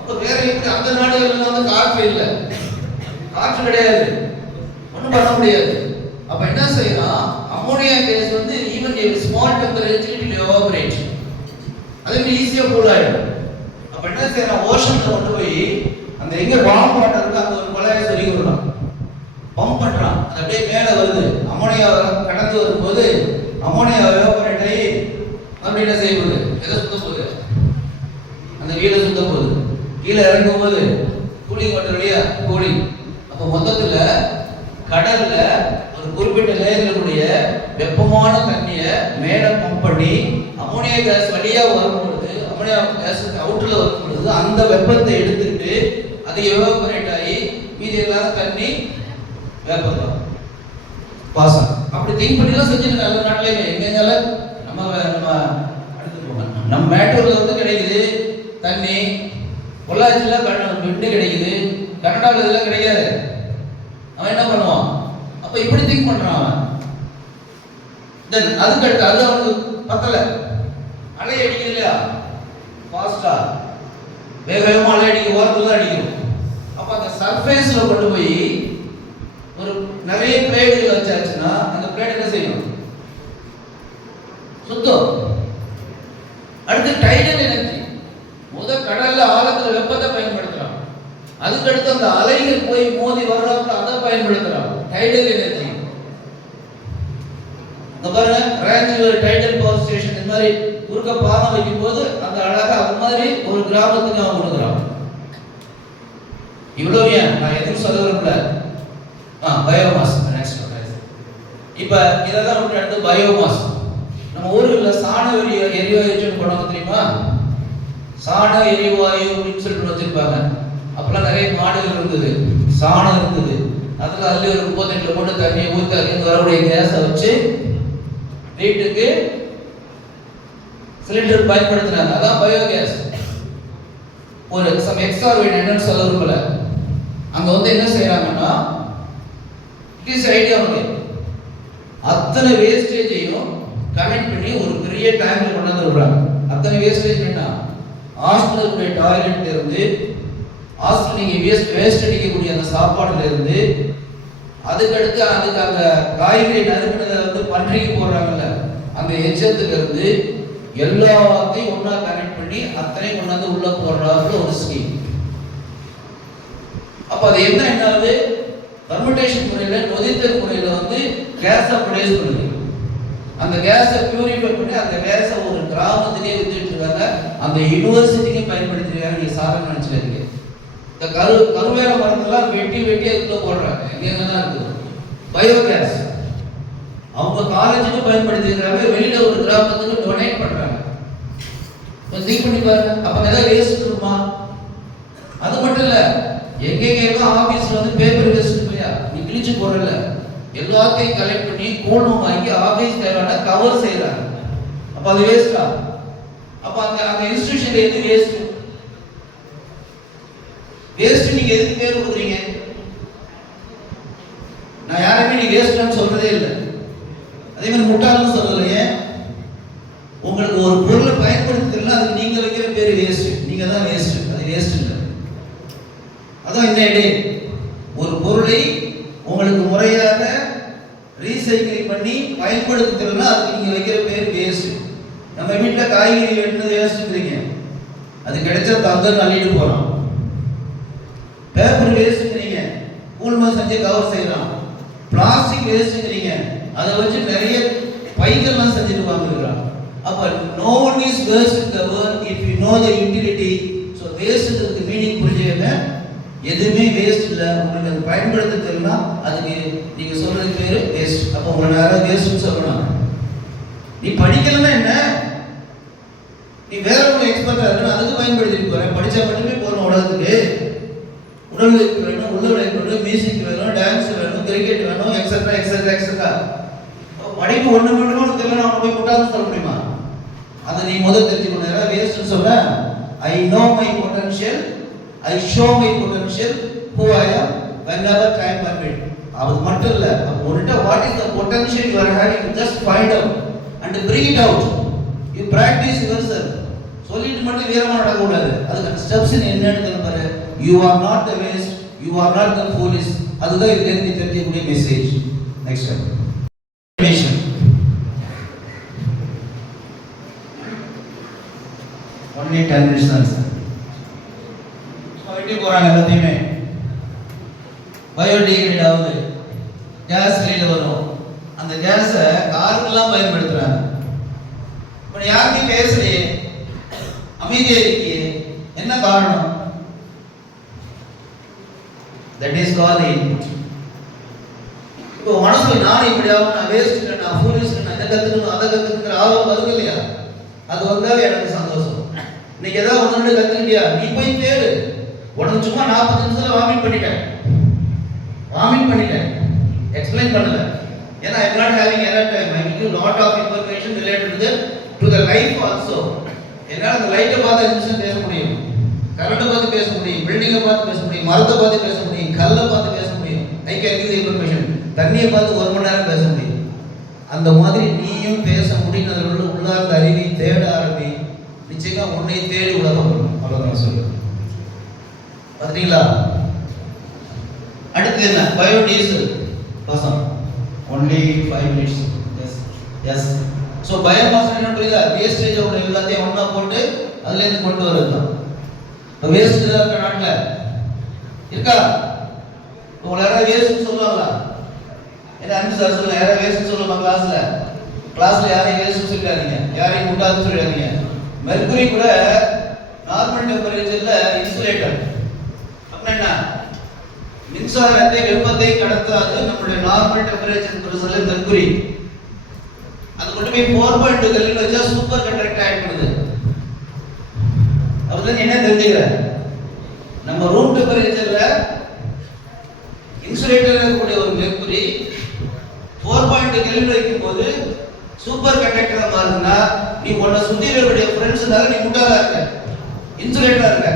அப்ப வேற எப்படி? அந்த நாடுகள்ல வந்து காற்று இல்லை, காற்று கிடையாது, ஒன்றும் பண்ண முடியாது. அப்ப என்ன செய்யலாம், அமோனியா கேஸ் வந்து even a small temperature it will evaporate, அது ஈஸியா கூல் ஆயிடும். அப்ப என்ன செய்யலாம், ஓஷன்ல கொண்டு போய் அந்த எங்க வார்ம் வாட்டர் இருக்கு அங்க ஒரு குழாயை சொல்லி விடுறான், பம்ப் பண்றான், அது அப்படியே மேல வருது. அமோனியா கடந்து வரும்போது அமோனியா எவாபரேட் ஆகி அப்படி என்ன செய்ய போகுது, எதை சுத்த போகுது, அந்த வீடை சுத்த போகுது. கீழே இறங்கும் போது கூலிங் வாட்டர் இல்லையா, கூலிங். அப்ப மொத்தத்துல கடல்ல ஒரு குறிப்பிட்ட லேயர்ல கூடிய வெப்பமான தண்ணியை மேல பம்ப் பண்ணி அமோனியா கேஸ் வழியா வரும்பொழுது, அமோனியா கேஸ் அவுட்ல வரும்பொழுது அந்த வெப்பத்தை எடுத்துட்டு அது எவாபரேட் ஆகி மீதி இல்லாத தண்ணி வேப்பர் தான் பாசம். அப்படி திங்க் பண்ணிலாம் செஞ்சுட்டு நல்ல நாட்டிலேயே எங்கெங்கால நம்ம அடுத்து போகணும். நம்ம மேட்டூர்ல வந்து கிடைக்குது தண்ணி, பொள்ளாச்சியில விண்டு கிடைக்குது, கர்நாடகாவில் இதெல்லாம் கிடைக்காது. அவன் என்ன பண்ணுவான், அப்ப இப்படி திங்க் பண்றான் அவன். தென் அதுக்கு அடுத்து அது அவனுக்கு பத்தல, அலை அடிக்குது இல்லையா, ஃபாஸ்டா வேக வேகமா அலை அடிக்க ஓரத்துல தான் அடிக்கும். அப்ப அந்த சர்ஃபேஸ்ல கொண்டு போய் ஒரு நிறைய பிளேடுகள் வச்சாச்சுன்னா அந்த பிளேட் என்ன செய்யும், சுத்தம். அடுத்து டைடல் எனர்ஜி. கடல்ல ஆழத்துல வெப்பத்தை பயன்படுத்துறான், அதுக்கு அடுத்து அந்த அலைகள் போய் மோதி வர்றப்ப அதை பயன்படுத்துறான், டைடல் எனர்ஜி. பாருங்க, ரேஞ்ச் டைடல் பவர் ஸ்டேஷன் இந்த மாதிரி குறுக்க பாலம் வைக்கும் போது அந்த அழகா அது மாதிரி ஒரு கிராமத்துக்கு அவன் கொடுக்குறான். இவ்வளவு ஏன் நான் எதுவும் சொல்ல விரும்பல. பயோமாஸ். இப்ப இதெல்லாம் விட்டு அடுத்து பயோமாஸ். நம்ம ஊர்ல சாண எரிவாயு பண்ணுவாங்க தெரியுமா, சாண எரிவாயு அப்படின்னு சொல்லிட்டு வச்சிருப்பாங்க. அப்பெல்லாம் நிறைய மாடுகள் இருந்தது, சாணம் இருந்தது, அதுல அள்ளி ஒரு 38 போட்டு தண்ணியை ஊற்றி அதுலேருந்து வரக்கூடிய கேஸை வச்சு வீட்டுக்கு சிலிண்டர் பயன்படுத்தினாங்க. அதான் பயோகேஸ். ஒரு சம் எக்ஸ்ட்ராவேட் என்னன்னு சொல்ல விரும்பல. அங்க வந்து என்ன செய்யறாங்கன்னா, இட் இஸ் ஐடியா ஒன்லி, அத்தனை வேஸ்டேஜையும் கனெக்ட் பண்ணி ஒரு பெரிய டேங்க்ல கொண்டாந்து விடுறாங்க. அத்தனை வேஸ்டேஜ் என்ன? ஹாஸ்டலுடைய டாய்லெட்ல இருந்து, ஹாஸ்டல் நீங்க வேஸ்ட் அடிக்கக்கூடிய அந்த சாப்பாடுல இருந்து, அதுக்கு அந்த காய்கறி நறுக்கினதை வந்து பன்றிக்கு போடுறாங்கல்ல அந்த எச்சத்துல இருந்து எல்லாத்தையும் ஒன்னா கனெக்ட் பண்ணி அத்தனையும் கொண்டாந்து உள்ள போடுறாங்க ஒரு ஸ்கீம். அப்ப அது என்ன ஆகுது? ஃபர்மெண்டேஷன் முறையில, நொதித்தல் முறையில வந்து கேஸை ப்ரொடியூஸ் பண்ணுது. அந்த கேஸை பியூரிஃபை பண்ணி அந்த கேஸை ஒரு கிராமத்திலே வித்துட்டு இருக்காங்க, அந்த யூனிவர்சிட்டிக்கு பயன்படுத்திருக்காங்க. நீங்க சாதாரண நினைச்சிருக்கீங்க. இந்த கருவேல மரத்தெல்லாம் வெட்டி அதுக்குள்ள போடுறாங்க. எங்கெல்லாம் இருக்குது பயோகேஸ். அவங்க காலேஜுக்கு பயன்படுத்திக்கிறாங்க, வெளியில ஒரு கிராமத்துக்கு டொனேட் பண்றாங்க. திங்க் பண்ணி பாருங்க. அப்ப ஏதாவது வேஸ்ட் இருக்குமா? அது மட்டும் இல்ல, எங்கெல்லாம் ஆபீஸ்ல வந்து பேப்பர் வேஸ்ட் இல்லையா, நீ கிழிச்சு போடல, எல்லாத்தையும் கலெக்ட் பண்ணி கோணம் வாங்கி ஆபீஸ் தேவையான கவர் செய்யறாங்க. அப்ப அது வேஸ்டா? அப்ப அந்த இன்ஸ்டிடியூஷன்ல எது வேஸ்ட்? வேஸ்ட் நீங்க எதுக்கு பேர் கொடுக்குறீங்க? நான் யாருமே நீ வேஸ்ட்னு சொல்றதே இல்லை. அதே மாதிரி முட்டாள்னு சொல்லலையே. உங்களுக்கு ஒரு பொருளை பயன்படுத்தலாம், அதுக்கு நீங்க வைக்கிற பேர் வேஸ்ட். நீங்க தான் வேஸ்ட், அது வேஸ்ட் இல்லை. அதான் இந்த ஐடியா. ஒரு பொருளை உங்களுக்கு முறையாக ரீசைக்கிள் பண்ணி பயன்படுத்தலாம், அதுக்கு நீங்க வைக்கிற பேர் வேஸ்ட். நம்ம வீட்டில் காய்கறி வெட்டினது வேஸ்ட்ங்கிறீங்க, அது கிடைச்சா தந்தம் அள்ளிட்டு போறோம். பேப்பர் வேஸ்ட்ங்கிறீங்க, கூழ்மை செஞ்சு கவர் செய்யலாம். பிளாஸ்டிக் வேஸ்ட்ங்கிறீங்க, அதை வச்சு நிறைய பைகள்லாம் செஞ்சுட்டு வாங்குறாங்க. அப்ப no one is waste in the world if you know the utility. So waste meaning புரிஞ்சுக்கங்க. எதுவுமே வேஸ்ட் இல்லை. உங்களுக்கு அது பயன்படுத்த தெரியல, அதுக்கு நீங்க சொல்றது பேரு வேஸ்ட். அப்போ உங்களை யாராவது வேஸ்ட்னு சொல்லணும். நீ படிக்கலன்னா என்ன, நீ வேற ஒரு எக்ஸ்பர்ட்டா இருக்கணும், அதுக்கு பயன்படுத்திட்டு போற. படிச்சா மட்டுமே போகணும். உலகத்துக்கு உடல் உழைப்பு வேணும், உள்ள உழைப்பு வேணும், மியூசிக் வேணும், டான்ஸ் வேணும், கிரிக்கெட் வேணும், எக்ஸெட்ரா எக்ஸெட்ரா எக்ஸெட்ரா. படிப்பு ஒண்ணு மட்டும் தெரியல, நான் போய் முட்டாள்னு சொல்ல முடியுமா? அதை நீ முதல் தெரிஞ்சுக்கணும். யாராவது வேஸ்ட்னு சொல்ல, I know my potential, I show my potential, who I am, whenever time permit. அது மட்டும் இல்ல, உன்கிட்ட what is the potential you are having, just find out and bring it out. You practice yourself. சொல்லிட்டு மட்டும் வீரமா நடக்க கூடாது. அதுக்கு ஸ்டெப்ஸ் என்ன எடுத்து பாரு. You are not the waste, you are not the foolish. அதுதான் இதுல இருந்து தெரிஞ்சக்கூடிய message. Next time machine only 10 minutes தான் சார். வெட்டி போறாங்க எல்லாத்தையுமே. பயோடிகிரேட் ஆகுது, கேஸ் வெளியில வரும். அந்த கேஸை காருக்கெல்லாம் பயன்படுத்துறாங்க. இப்போ யாருமே பேசலையே, அமைதியா இருக்கியே, என்ன காரணம்? That is called input. இப்போ மனசுல நான் இப்படி ஆகும், நான் வேஸ்ட் இல்லை, நான் ஃபூலிஷ் இல்லை, நான் இதை கத்துக்கணும் அதை கத்துக்கிற ஆர்வம் வருது இல்லையா? அது வந்தாவே எனக்கு சந்தோஷம். இன்னைக்கு ஏதாவது ஒன்று கத்துக்கிட்டியா, நீ போய் தேடு. உனக்கு சும்மா 40 நிமிஷத்துல வாமிட் பண்ணிட்டேன், எக்ஸ்பிளைன் பண்ணல. ஏன்னா I am not having enough time. I will give lot of information related to the life also. என்னால அந்த லைட்டை பார்த்து 5 நிமிஷம் பேச முடியும், கரண்ட்டை பார்த்து பேச முடியும், பில்டிங்கை பார்த்து பேச முடியும், மரத்தை பார்த்து பேச முடியும், கல்லை பார்த்து பேச முடியும். I can give the information. தண்ணியை பார்த்து 1 மணி நேரம் பேச முடியும். அந்த மாதிரி நீயும் பேச முடியும். அதில் உள்ள உள்ளார்ந்த அறிவை தேட ஆரம்பி. நிச்சயமா உன்னை தேடி உலகம் வரும். அவ்வளோதான் சொல்லுவேன். பார்த்தீங்களா? அடுத்து என்ன? பயோடீசல் பாசம் only 5 minutes. Yes so biomass என்ன புரியுதா? வேஸ்டேஜ் உள்ள எல்லாத்தையும் ஒன்றா போட்டு அதுலேருந்து கொண்டு வரது தான். இப்போ வேஸ்ட் தான் இருக்க நாட்டில் இருக்கா? உங்களை யாராவது வேஸ்ட்னு சொல்லுவாங்களா? என்ன அன்பு சார் சொல்லுங்க, யாராவது வேஸ்ட்னு சொல்லுவாங்க? கிளாஸ்ல யாரையும் வேஸ்ட்னு சொல்லிடாதீங்க, யாரையும் முட்டாதுன்னு சொல்லிடாதீங்க. மெர்குரி கூட நார்மல் டெம்பரேச்சர்ல இன்சுலேட்டர். அப்படின்னா மின்சாரத்தை வெப்பத்தை கடத்தாது நம்மளுடைய நார்மல் டெம்பரேச்சர் சொல்ல மெர்குரி. அது கொண்டு போய் 4.2 கெல்வின் வச்சா சூப்பர் கண்டக்டர் ஆயிடுது. அப்பதான் என்ன தெரிஞ்சுக்கிற, நம்ம ரூம் டெம்பரேச்சர்ல இன்சுலேட்டர் இருக்கக்கூடிய ஒரு மெர்குரி 4.2 கெல்வின் வைக்கும் போது சூப்பர் கண்டக்டரா மாறுதுன்னா நீ உன்னை சுத்தி இருக்கக்கூடிய ஃப்ரெண்ட்ஸ்னால நீ முட்டாளா இருக்க, இன்சுலேட்டரா இருக்க.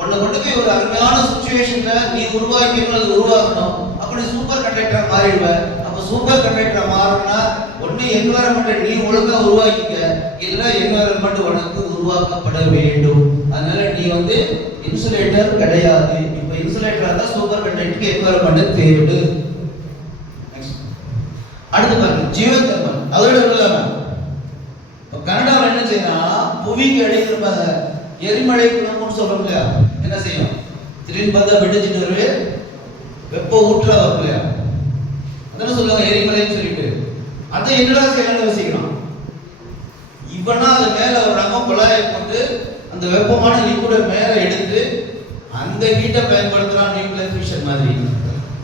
உன்னை கொண்டு போய் ஒரு அருமையான சுச்சுவேஷன்ல நீ உருவாக்கணும், அது உருவாக்கணும். அப்படி சூப்பர் கண்டக்டரா மாறிடுவ. அப்ப சூப்பர் கண்டக்டர் மாறணும்னா ஒண்ணு என்வரன்மெண்ட்டை நீ ஒழுங்கா உருவாக்கிக்க, இல்ல என்வரன்மெண்ட் உனக்கு உருவாக்கப்பட வேண்டும். அதனால நீ இன்சுலேட்டர் கிடையாது. இப்போ இன்சுலேட்டரா இருந்தா சூப்பர் கண்டக்டருக்கு என்வரன்மெண்ட் தேவை. அடுத்து பாருங்க ஜீவதர்மன். அதோட இல்லாம இப்போ கனடாவில் என்ன செய்யணும், புவிக்கு அடிக்கிற எரிமலை குளம்னு சொல்றோம் இல்லையா, என்ன செய்யும், திடீர்னு பார்த்தா வெடிச்சிட்டு வருது, வெப்ப ஊற்றா வரும் இல்லையா, அதான சொல்லுவாங்க எரிமலைன்னு சொல்லிட்டு. அதை என்னடா செய்யணும்னு யோசிக்கணும். இப்பனா அது மேல வர்றாங்க குழாயை கொண்டு அந்த வெப்பமான லிக்விட மேல எடுத்து அந்த ஹீட்டை பயன்படுத்துறான். நியூக்ளியர் ஃபிஷன் மாதிரி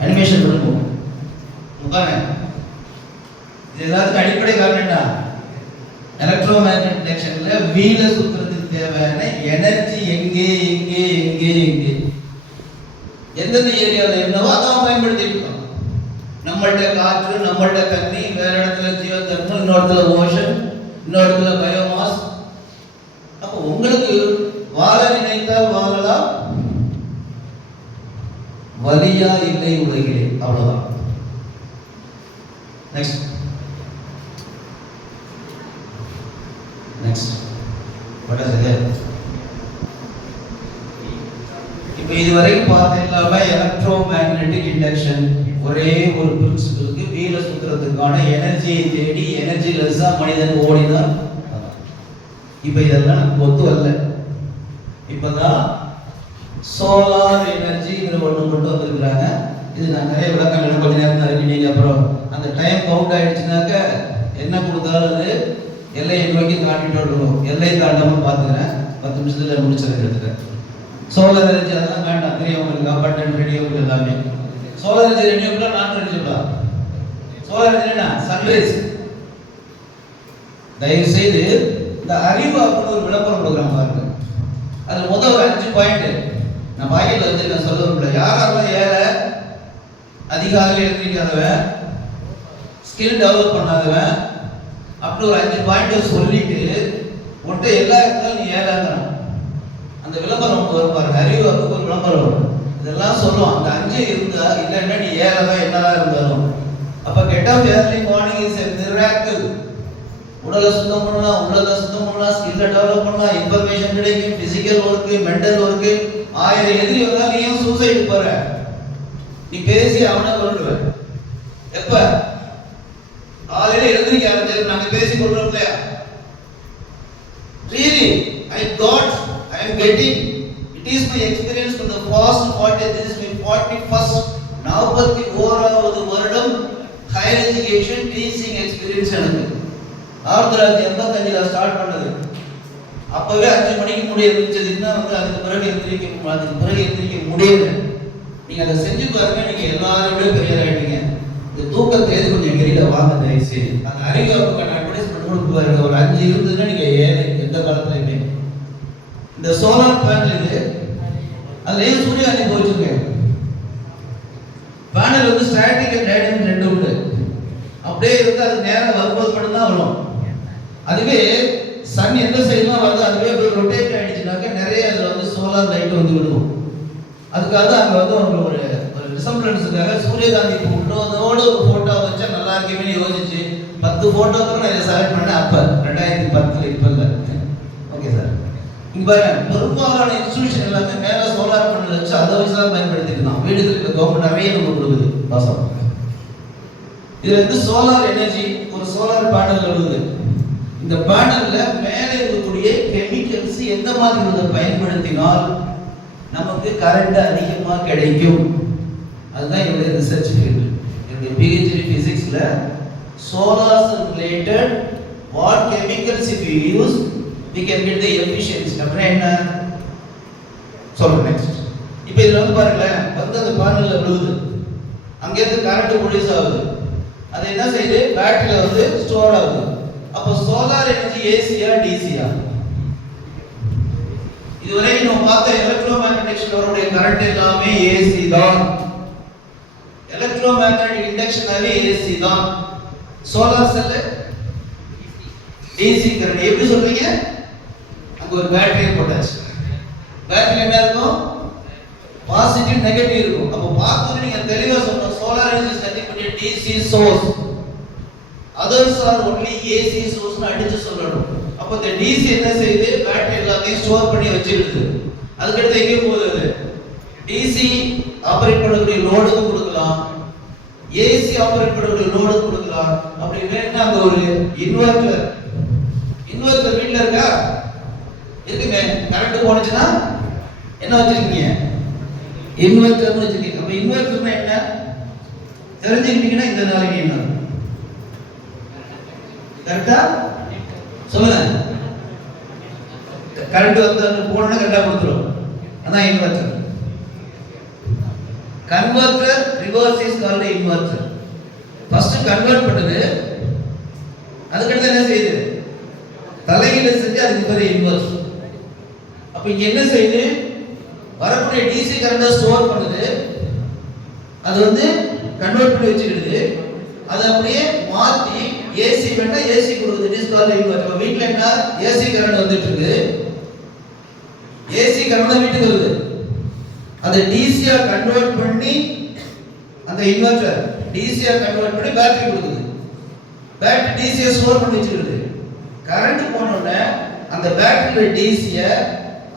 அனிமேஷன் பண்ணுவோம் பாருங்க. இது எல்லாத்துக்கும் அடிப்படை காரணம் என்ன, எலக்ட்ரோ மேக்னெட் இண்டக்ஷன்ல வீல சுத்துறதுக்கு தேவையான எனர்ஜி எங்கே எங்கே எங்கே எங்கே எந்தெந்த ஏரியாவில் என்னவோ அதான் பயன்படுத்திட்டு இருக்கோம். நம்மள்ட்ட காற்று, நம்மள்ட்ட தண்ணி, வேற இடத்துல ஜீவதர்மம், இன்னொரு இடத்துல ஓஷன், இன்னொரு இடத்துல பயோமாஸ். அப்போ உங்களுக்கு வாழ நினைத்தால் வாழலாம், வலியா இல்லை உலகிலே, அவ்வளவுதான். Next what is it? இப்போ இதுவரைக்கும் பார்த்த எல்லாமே எலக்ட்ரோ மேக்னெட்டிக் இண்டக்ஷன். ஒரே ஒரு பிரின்சிபிளுக்கு வீல சுத்துறதுக்கான எனர்ஜியை தேடி எனர்ஜி லெஸ்ஸா மனிதன் ஓடினான். இப்போ இதெல்லாம் நமக்கு ஒத்து வரல. இப்போதான் சோலார் எனர்ஜிங்கிற ஒன்று கொண்டு வந்திருக்கிறாங்க. இது நான் நிறைய விளக்கங்கள் கொஞ்ச நேரம் தான் இருக்கு. நீங்கள் அப்புறம் அந்த டைம் கவுண்ட் ஆயிடுச்சுனாக்க என்ன கொடுத்தாலும் அது எல்லையை நோக்கி காட்டிட்டு வரணும். எல்லையை தாண்டாமல் பார்த்துக்கிறேன், 10 நிமிஷத்துல முடிச்சிருக்கேன் எடுத்துக்கிறேன். சோலார் எனர்ஜி அதெல்லாம் வேண்டாம், தெரியும் உங்களுக்கு. அப்பார்ட்மெண்ட் ரெனியூபிள் எல்லாமே சோலார் எனர்ஜி ரெனியூபிளா நான் ரெனியூபிளா? சோலார் எனர்ஜி என்ன, சன்ரைஸ். தயவு செய்து இந்த அறிவு அப்படின்னு ஒரு விளம்பரம் ப்ரோக்ராம் பாருங்க. அதுல முதல் ஒரு 5 பாயிண்ட் நான் பாக்கெட்ல வச்சிருக்கேன், சொல்ல விரும்பல. யாரெல்லாம் ஏழை, அதிகாலையில் எழுந்திரிக்காதவன், ஸ்கில் டெவலப் பண்ணாதவன், அப்படி ஒரு 5 பாயிண்ட் சொல்லிட்டு உன்கிட்ட எல்லா இடத்துலையும் நீ ஏழாங்கிறான். அந்த விளம்பரம் வரும் பாருங்க, அறிவு அதுக்கு ஒரு விளம்பரம் வரும். இதெல்லாம் சொல்லுவோம். அந்த 5 இருந்தா இல்லைன்னா நீ ஏழதான் என்னதான் இருந்தாலும். அப்ப get off early morning is a miracle. உடலை சுத்தம் பண்ணலாம், உள்ளதை சுத்தம் பண்ணலாம், ஸ்கில்லை டெவலப் பண்ணலாம், இன்ஃபர்மேஷன் கிடைக்கும், பிசிக்கல் ஒர்க்கு, மென்டல் ஒர்க்கு. 1000 எதிரி வந்தா நீயும் சூசைடு போற. நீ பேசி அவனை கொண்டுடுவ. எப்ப காலையில எழுந்திரிக்க ஆரம்பிச்சு நாங்க பேசி கொள்றோம் இல்லையா, really I got, I am getting, it is my experience from the past 40, this is my 41st 41வது வருடம் ஹையர் எஜுகேஷன் டீச்சிங் எக்ஸ்பீரியன்ஸ். எனக்கு 1985 ஸ்டார்ட் பண்ணது. அப்பவே 5 மணிக்கு முடிய இருந்துச்சுன்னா அதுக்கு பிறகு எந்திரிக்க முடியல. நீங்க அதை செஞ்சு பாருங்க, நீங்க எல்லாரோட பெரிய ஆயிட்டீங்க. இந்த தூக்கத்தை கொஞ்சம் வெளியில வாங்க தயவுசெய்து. அந்த அறிவுக்கான அட்வர்டைஸ்மெண்ட் கொடுத்து பாருங்க. ஒரு 5 இருந்ததுன்னா நீங்க ஏழை எந்த காலத்துலயுமே. இந்த சோலார் பேனல் இது, அதுல ஏன் சூரிய அனுப்பி வச்சிருக்கேன். பேனல் ஸ்டாட்டிக் அண்ட் டைனமிக் 2 உண்டு. அப்படியே இருந்து அது நேரம் வரும்போது மட்டும்தான் வரும். அதுவே சன் எந்த சைட்லாம் வருது அதுவே ரொட்டேட் ஆயிடுச்சுனாக்க நிறைய அதுல சோலார் லைட் விழுகும். அதுக்காக அங்க உங்களுக்கு ஒரு ரிசம்பிளன்ஸுக்காக சூரியகாந்தி முன்னோட ஒரு போட்டோ வச்சா நல்லா இருக்குமே யோசிச்சு 10 போட்டோக்கு நான் இதை செலக்ட் பண்ணேன். அப்ப 2010 இப்ப இல்லை. ஓகே சார், இங்க பாருங்க, பெரும்பாலான இன்ஸ்டிடியூஷன் எல்லாமே மேல சோலார் பேனல் வச்சு அதை வச்சு தான் பயன்படுத்திக்கலாம். வீடுகளுக்கு கவர்மெண்ட் நிறைய நம்ம கொடுக்குது வாசம். இதுல சோலார் எனர்ஜி ஒரு சோலார் பேனல் வருது. இந்த பேனல்ல மேலே இருக்கக்கூடிய கெமிக்கல்ஸ் எந்த மாதிரி பயன்படுத்தினால் நமக்கு கரண்ட் அதிகமா கிடைக்கும். அதுதான் என்னுடைய ரிசர்ச் ஃபீல்டு. என்னுடைய PhD பிசிக்ஸ்ல solar related what chemicals if you use we can get the efficiency. அப்படின்னா என்ன சொல்றேன் நெக்ஸ்ட். இப்போ இதுல பாருங்க, அந்த பேனல்ல விழுது, அங்க இருந்து கரண்ட் ப்ரொடியூஸ் ஆகுது. அது என்ன செய்யுது, பேட்டரியில ஸ்டோர் ஆகுது. அப்போ சோலார் எனர்ஜி ஏசியா டிசியா? இதுவரை நம்ம பார்த்த எலக்ட்ரோ மேக்னெட்டிக் ஸ்டோருடைய கரண்ட் எல்லாமே ஏசி தான். எலக்ட்ரோ மேக்னெட்டிக் இண்டக்ஷனாவே ஏசி தான். Solar cell DC current. எப்படி சொல்றீங்க? அங்க ஒரு பேட்டரி போட்டாச்சு. பேட்டரி என்ன இருக்கும், பாசிட்டிவ் நெகட்டிவ் இருக்கும். அப்போ பார்க்கும்போது நீங்க தெளிவா சொல்லணும், solar energy is nothing but a DC source. Others are only AC சோர்ஸ்னு அடிச்சு சொல்லணும். அப்போ இந்த டிசி என்ன செய்யுது, பேட்டரி எல்லாத்தையும் ஸ்டோர் பண்ணி வச்சிருது. அதுக்கடுத்து எங்கே போகுது, டிசி ஆபரேட் பண்ணக்கூடிய லோடுக்கு கொடுக்கலாம், ஏசி ஆபரேட் பண்ணக்கூடிய லோடுக்கு கொடுக்கலாம். அப்படி வேணும்னா அங்க ஒரு இன்வெர்டர் வீட்ல இருக்கா, இருக்குங்க. கரண்ட் போனுச்சுன்னா என்ன வச்சிருக்கீங்க, இன்வெர்டர்னு வச்சிருக்கீங்க. அப்ப இன்வெர்டர்னா என்ன தெரிஞ்சுக்கிட்டீங்கன்னா இந்த நாளைக்கு என்ன கரெக்டா சொல்லுங்க. கரண்ட் வந்து போனா கரெக்டா கொடுத்துரும், அதான் inverter. Converter reverse is called inverter. First convert பண்ணுது, அதுக்கடுத்து என்ன செய்யுது, தலைகீழ செஞ்சு அதுக்கு பேரு இன்வெர்ஸ். அப்ப இங்க என்ன செய்யுது, வரக்கூடிய டிசி கரண்ட ஸ்டோர் பண்ணுது, அது வந்து கன்வெர்ட் பண்ணி வச்சிடுது, அது அப்படியே மாத்தி ஏசி வேணா ஏசி கொடுக்குது. It is called inverter. வீட்ல என்ன ஏசி கரண்ட் வந்துட்டு இருக்கு, ஏசி கரண்ட் வீட்டுக்கு வருது, அதை டிசியா கன்வெர்ட் பண்ணி அந்த இன்வெர்டர் டிசியா கன்வெர்ட் பண்ணி பேட்டரி கொடுக்குது. பேட்டரி டிசியை ஸ்டோர் பண்ணி வச்சிருக்குது. கரண்ட் போனோடனே அந்த பேட்டரியில டிசியை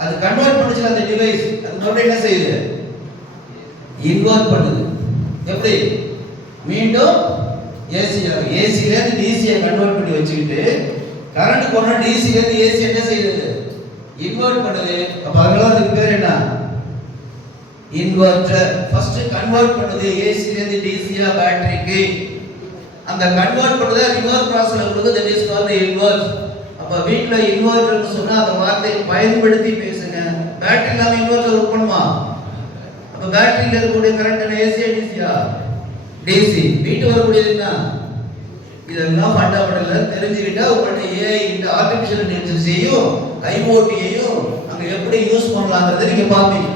அது கன்வெர்ட் பண்ணிச்சு அந்த டிவைஸ், அது மறுபடியும் என்ன செய்யுது, இன்வெர்ட் பண்ணுது. எப்படி, மீண்டும் ஏசில இருந்து டிசியை கன்வெர்ட் பண்ணி வச்சுக்கிட்டு கரண்ட் போனா டிசில இருந்து ஏசி என்ன செய்யுது, இன்வெர்ட் பண்ணுது. அப்ப அதனால அதுக்கு பேர் என்ன, இன்வெர்டர். ஃபர்ஸ்ட் கன்வெர்ட் பண்ணுது ஏசில இருந்து டிசியா பேட்டரிக்கு, அந்த கன்வெர்ட் பண்ணத ரிவர்ஸ் ப்ராசஸ்ல கொடுக்குது, தட் இஸ் கால்ட் இன்வெர்ஸ். அப்ப வீட்ல இன்வெர்டர்னு சொன்னா அந்த வார்த்தையை பயன்படுத்தி பேசுங்க. பேட்டரி இல்லாம இன்வெர்டர் ஒர்க் பண்ணுமா, அப்ப பேட்டரியில இருக்கக்கூடிய கரண்ட் என்ன, ஏசியா டிசியா, டிசி. வீட்டு வரக்கூடியது என்ன, இதெல்லாம் ஃபண்டமெண்டல் தெரிஞ்சுக்கிட்டா உங்கள்ட்ட ஏஐ இந்த ஆர்டிஃபிஷியல் இன்டெலிஜென்ஸையும் ஐஓடியையும் அங்க எப்படி யூஸ் பண்ணலாம்ங்கறத நீங்க பாப்பீங்க.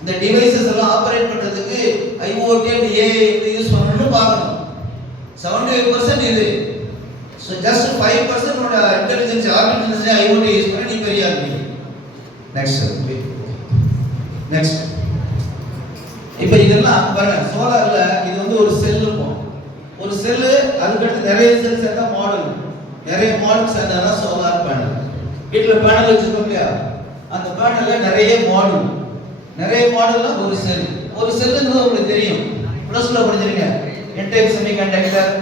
இந்த டிவைசஸ் எல்லாம் ஆபரேட் பண்றதுக்கு ஐஓடி அண்ட் ஏஐ எப்படி யூஸ் பண்ணணும்னு பார்க்கணும். 75% இது. So just 5% உங்க இன்டெலிஜென்ஸ் ஆர்டிஃபிஷியல் ஐஓடி யூஸ் பண்ணி நீ பெரிய ஆளு. நெக்ஸ்ட் இப்போ இதெல்லாம் பாருங்க, சோலார்ல இது வந்து ஒரு செல் இருக்கும். ஒரு செல், அதுக்கடுத்து நிறைய செல் சேர்ந்தா மாடல், நிறைய மாடல் சேர்ந்தா சோலார் பேனல். வீட்டுல பேனல் வச்சிருக்கோம் இல்லையா, அந்த பேனல்ல நிறைய மாடல்னா ஒரு செல். ஒரு செல்லுங்கிறது உங்களுக்கு தெரியும், பிளஸ்ல படிச்சிருக்கீங்க. N type semiconductor,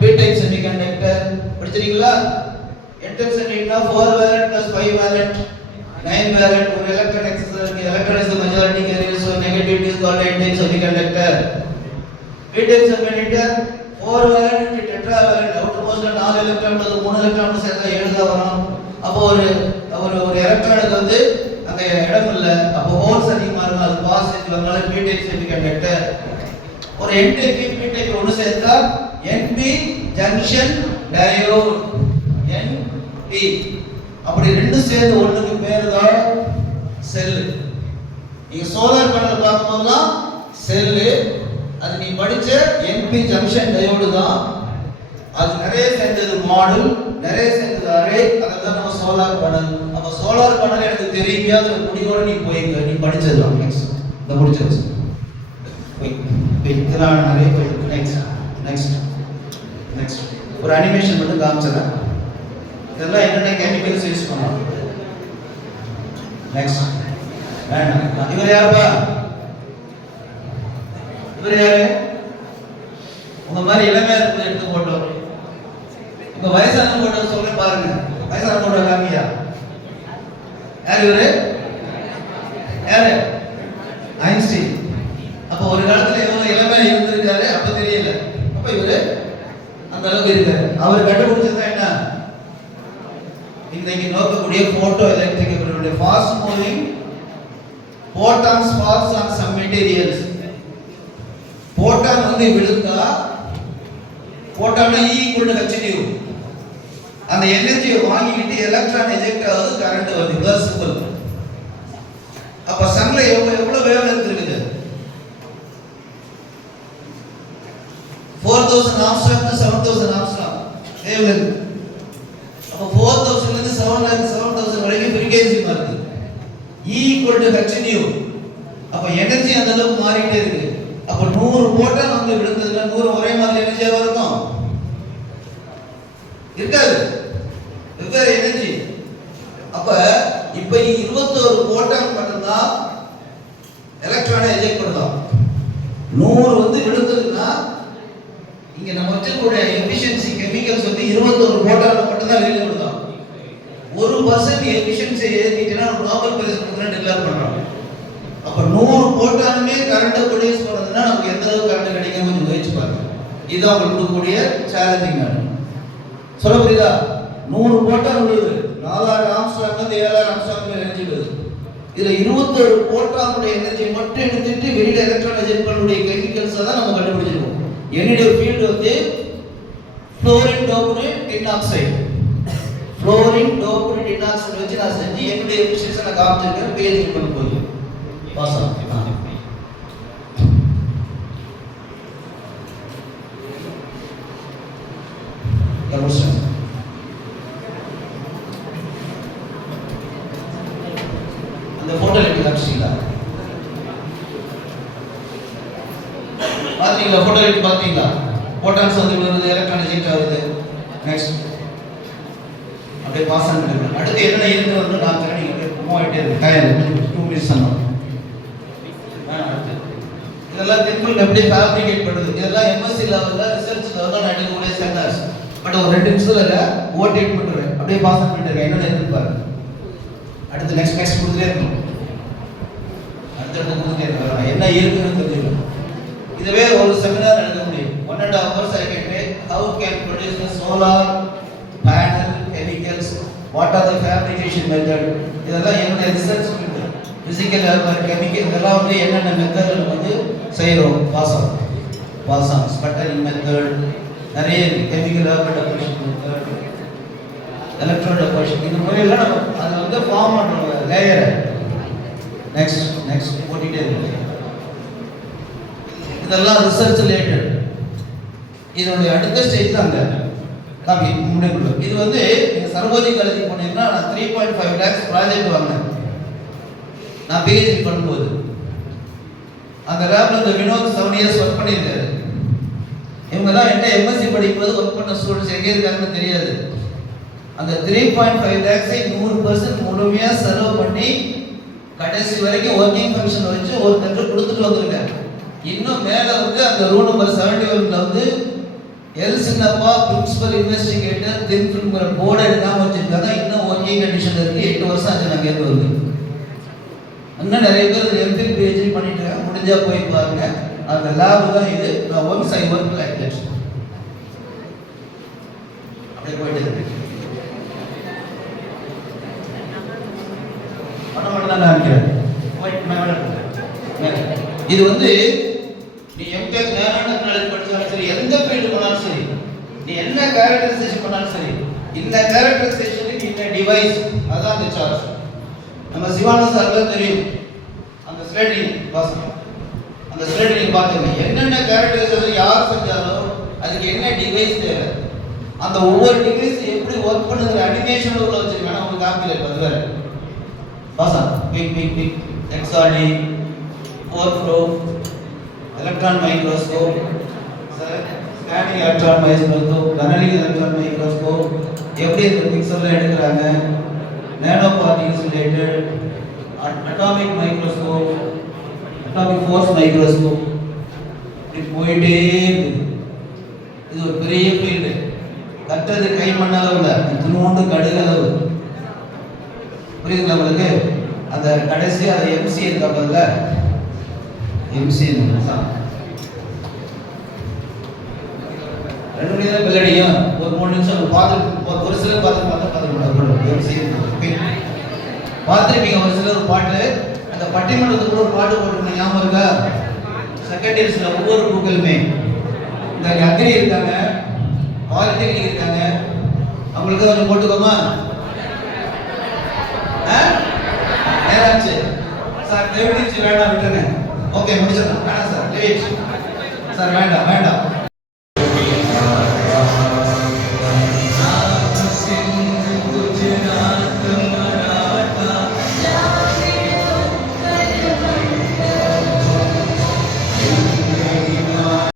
P type semiconductor படிச்சிருக்கீங்களா? N type semiconductor 4 valent plus 5 valent 9 valent. ஒரு எலக்ட்ரான் எக்ஸஸ் இருக்கு, electron is the majority carrier, so negativity is called n type semiconductor. p type semiconductor 4 valent tetravalent, outer மோஸ்ட்ல 4 எலக்ட்ரான் உள்ளது, 3 எலக்ட்ரான் சேர்ந்தா 7 தான் வரும். அப்போ ஒரு எலக்ட்ரானுக்கு வந்து அங்க இடம் இல்ல, அப்போ ஹோல்ஸ் அதிகமா இருக்கும், அது பாசிட்டிவ், அதனால p type semiconductor. ஒரு n type p type ஒன்னு சேர்ந்தா np ஜங்ஷன் டயோட், np. அப்படி ரெண்டு சேர்ந்து ஒண்ணுக்கு பேரு தான் செல். நீங்க சோலார் பேனல் பார்க்கும்போதெல்லாம் செல், அது நீ படிச்ச np ஜங்ஷன் டயோடு தான். அது நிறைய சேர்ந்தது மாடல், நிறைய சேர்ந்தது அரே, அதெல்லாம் நம்ம சோலார் பேனல். அப்ப சோலார் பேனல் எனக்கு தெரியுங்க, அதுல முடிவோட நீ போய்ங்க, நீ படிச்சதுதான். நெக்ஸ்ட் இந்த முடிச்சது இதெல்லாம் நிறைய போயிருக்கு. நெக்ஸ்ட் ஒரு அனிமேஷன் மட்டும் காமிச்சறேன். இதெல்லாம் என்னென்ன கெமிக்கல்ஸ் யூஸ் பண்ணலாம். நெக்ஸ்ட் இவர் யாருப்பா, இவர் யாரு, உங்க மாதிரி இளமையா இருக்கு எடுத்து போட்டோம். இப்ப வயசான போட்டோ சொல்ல பாருங்க, வயசான போட்டோ காமியா. யார் இவரு, யாரு, ஐன்ஸ்டீன். அப்ப ஒரு காலத்துல இவங்க இளமையா இருந்திருக்காரு, அப்ப தெரியல. அப்ப இவரு அந்த அளவுக்கு இருக்காரு. அவர் கண்டுபிடிச்சது என்ன, இன்னைக்கு நோக்கக்கூடிய photoelectric fast moving photons falls on some materials. போட்டான் வந்து விழுந்தா, போட்டான் E equal to h nu, அந்த எனர்ஜியை வாங்கிக்கிட்டு எலக்ட்ரான் எஜெக்ட் ஆகுது, கரண்ட் வருது. இதுதான் சிம்பிள். அப்ப சன்ல எவ்வளவு வேவ்லென்த் இருக்குது, 4000 ஆம்ஸ்ட்ராங் to 7000 ஆம்ஸ்ட்ராங் வேவ்லென்த். அப்ப 4000 ல இருந்து 7000 வரைக்கும் ஃப்ரீக்வென்சி மாறுது. E equal to h nu. அப்ப எனர்ஜி அந்த அளவுக்கு மாறிட்டே இருக்கு. அப்ப 100 போட்டான் வந்து விழுந்ததுல 100 ஒரே மாதிரி எனர்ஜியா இருக்கும் இருக்காது, வெவ்வேறு எனர்ஜி. அப்ப இப்ப 21 புரோட்டான் மட்டும்தான் எலக்ட்ரானை எஜெக்ட் பண்ணுதோம். 100 வந்து விழுந்ததுன்னா இங்க நம்ம வச்சிருக்கிற எஃபிஷியன்சி கெமிக்கல்ஸ் வந்து 21 புரோட்டான் மட்டும்தான் வெளியில விடுதோம். 1% எஃபிஷியன்சி ஏத்திட்டா நோபல் பிரைஸ் கொடுக்கறேன்னு டிக்ளேர் பண்றோம். அப்ப 100 புரோட்டானுமே கரண்ட் ப்ரொடியூஸ் பண்ணதுன்னா நமக்கு எந்த அளவுக்கு கரண்ட் கிடைக்கும் கொஞ்சம் முயற்சி பாருங்க. இதுதான் உங்களுக்கு கூடிய சேலஞ்சிங். நான் சொல்ல புரியுதா? 100 புரோட்டான் விழுது, 4000 ஆம்ஸ்ட்ராங்ல இருந்து 7000 ஆம்ஸ்ட்ராங் எனர்ஜி விழுது. இதுல 21 புரோட்டானுடைய எனர்ஜி மட்டும் எடுத்துட்டு வெளியில எலக்ட்ரான் எஜெக்ட் பண்ணக்கூடிய கெமிக்கல்ஸ் தான் நம்ம கண்டுபிடிச்சிருக்கோம். என்னுடைய ஃபீல்டு வந்து fluorine doped tin oxide. Fluorine doped tin oxide வச்சு நான் செஞ்சு என்னுடைய எஃபிஷியன்சி நான் காமிச்சிருக்கேன். பேஜ் பண்ண போகுது பாஸ் ஆகும். அந்த போட்டோ எடுத்து காமிச்சிங்களா? பாத்தீங்களா? போட்டோ எடுத்து பாத்தீங்களா? போட்டான்ஸ் வந்து வருது, எலக்ட்ரான் எஜெக்ட் ஆகுது. நெக்ஸ்ட் அப்படியே பாஸ் ஆகிட்டு. அடுத்து என்ன இருக்குன்னு நான் தரேன். நீங்க அப்படியே மூவ் ஆகிட்டே இருக்கு. டைம் 2 மினிட்ஸ் தான். இதெல்லாம் திம்பிள் எப்படி ஃபேப்ரிகேட் பண்ணுது, இதெல்லாம் எம்எஸ்சி லெவல்ல ரிசர்ச் லெவல்ல நான் எடுக்கக்கூடிய சென்டர்ஸ். பட் ஒரு 2 நிமிஷத்துல ஓட்டேட் பண்ணுறேன். அப்படியே பாஸ் பண்ணிட்டு என்னென்ன இருக்குன்னு பாருங்க. அடுத்து நெக்ஸ்ட் கொடுத்துட்டே இருக்கணும். அடுத்து கொடுத்துட்டே இருக்கணும். என்ன இருக்குன்னு தெரிஞ்சுக்கணும். இதுவே ஒரு செமினார் நடத்த முடியும். 1.5 hours I can take. How can produce the solar panel chemicals? What are the fabrication method? இதெல்லாம் என்னோட ரிசர்ச் பிசிக்கல் கெமிக்கல் இதெல்லாம் வந்து என்னென்ன மெத்தட்ல வந்து செய்யறோம். பாஸ் ஆன் ஸ்பட்டரிங் மெத்தட், நிறைய chemical deportation method, electron deportation, இந்த முறையெல்லாம் நம்ம அதை வந்து ஃபார்ம் பண்றோம் லேயரை. நெக்ஸ்ட் போட்டுட்டே இருக்கு. இதெல்லாம் ரிசர்ச் ரிலேட்டட். இதனுடைய அடுத்த ஸ்டேஜ் தான் அங்கே காப்பி முடிவுள்ள. இது வந்து நீங்கள் சர்வோஜி காலேஜ் போனீங்கன்னா நான் 3.5 lakhs ப்ராஜெக்ட் வாங்கினேன். நான் பிஹெச்டி பண்ணும்போது அந்த லேப்ல இந்த வினோத் 7 years ஒர்க் பண்ணியிருக்காரு. இவங்கெல்லாம் என்கிட்ட எம்எஸ்சி படிக்கும்போது ஒர்க் பண்ண ஸ்டூடெண்ட்ஸ் எங்கே இருக்காங்கன்னு தெரியாது. அந்த 3.5 lakhs 100% முழுமையாக செலவு பண்ணி கடைசி வரைக்கும் ஒர்க்கிங் ஃபங்க்ஷன் வச்சு ஒருத்தர் கொடுத்துட்டு வந்திருக்காரு. இன்னும் மேலே வந்து அந்த ரூம் நம்பர் 71ல வந்து எல் சின்னப்பா பிரின்சிபல் இன்வெஸ்டிகேட்டர் தின் ஃபிலிம்ங்கிற போர்டை எடுக்காமல் வச்சிருக்காங்க. இன்னும் ஒர்க்கிங் கண்டிஷன் இருக்கு. 8 வருஷம் ஆச்சு நான் கேட்டு வந்து. இன்னும் நிறைய பேர் எம்பில் பிஹெச்டி பண்ணிட்டு இருக்காங்க. முடிஞ்சா போய் பாருங்க. அந்த லேப் தான் இது. நான் once I work like that. அப்படியே போயிட்டு இருக்கு. பண்ண தான் நினைக்கிறேன். இது வந்து நீ எம்டெக் நேரோனாலஜி படிச்சாலும் சரி, எந்த ஃபீல்டு பண்ணாலும் சரி, நீ என்ன கேரக்டரைசேஷன் பண்ணாலும் சரி, இந்த கேரக்டரைசேஷனுக்கு இந்த டிவைஸ் அதான் அந்த சார்ஜ். நம்ம சிவானந்த சார்லாம் தெரியும். அந்த ஸ்லைடிங் வாசம், அந்த ஸ்லைடிங் பார்த்துங்க. என்னென்ன கேரக்டரைசேஷன் யார் செஞ்சாலும் அதுக்கு என்ன டிவைஸ் தேவை, அந்த ஒவ்வொரு டிவைஸ் எப்படி ஒர்க் பண்ணுங்கிற அனிமேஷன் உள்ள வச்சிருக்காங்க. உங்களுக்கு காப்பியில் இருக்கு. அது வேற வாசம் பிக் எக்ஸாடி overflow electron microscope, scanning electron microscope, tunneling electron microscope, எப்படி இந்த பிக்சர்ல எடுக்கறாங்க, நானோ particles related, atomic microscope, atomic force microscope, இப்படி போயிட்டே இருக்கு. இது ஒரு பெரிய ஃபீல்டு. கட்டது கை மண்ணளவு இல்லை, இத்தினோண்டு கடுகளவு. புரியுதுங்களா உங்களுக்கு? அந்த கடைசி அந்த எம்சி இருக்காங்கல்ல, எம்சி தான் 2 நிமிஷம் பெல்லடியும் ஒரு 3 நிமிஷம் பார்த்து ஒரு சிலர் பார்த்து எம்சி பார்த்துருப்பீங்க. ஒரு சிலர் ஒரு பாட்டு, அந்த பட்டிமன்றத்துக்கு கூட ஒரு பாட்டு போட்டுருந்தீங்க, ஞாபகம் இருக்கா? செகண்ட் இயர்ஸ்ல ஒவ்வொரு புக்குலுமே இந்த அக்ரி இருக்காங்க, பாலிடெக்னிக் இருக்காங்க, அவங்களுக்கு கொஞ்சம் போட்டுக்கோமா? நேராச்சு சார், தேவைச்சு வேண்டாம் விட்டுருங்க. ஓகே முடிச்சிடலாம். வேண்டாம் சார், சார் வேண்டாம்.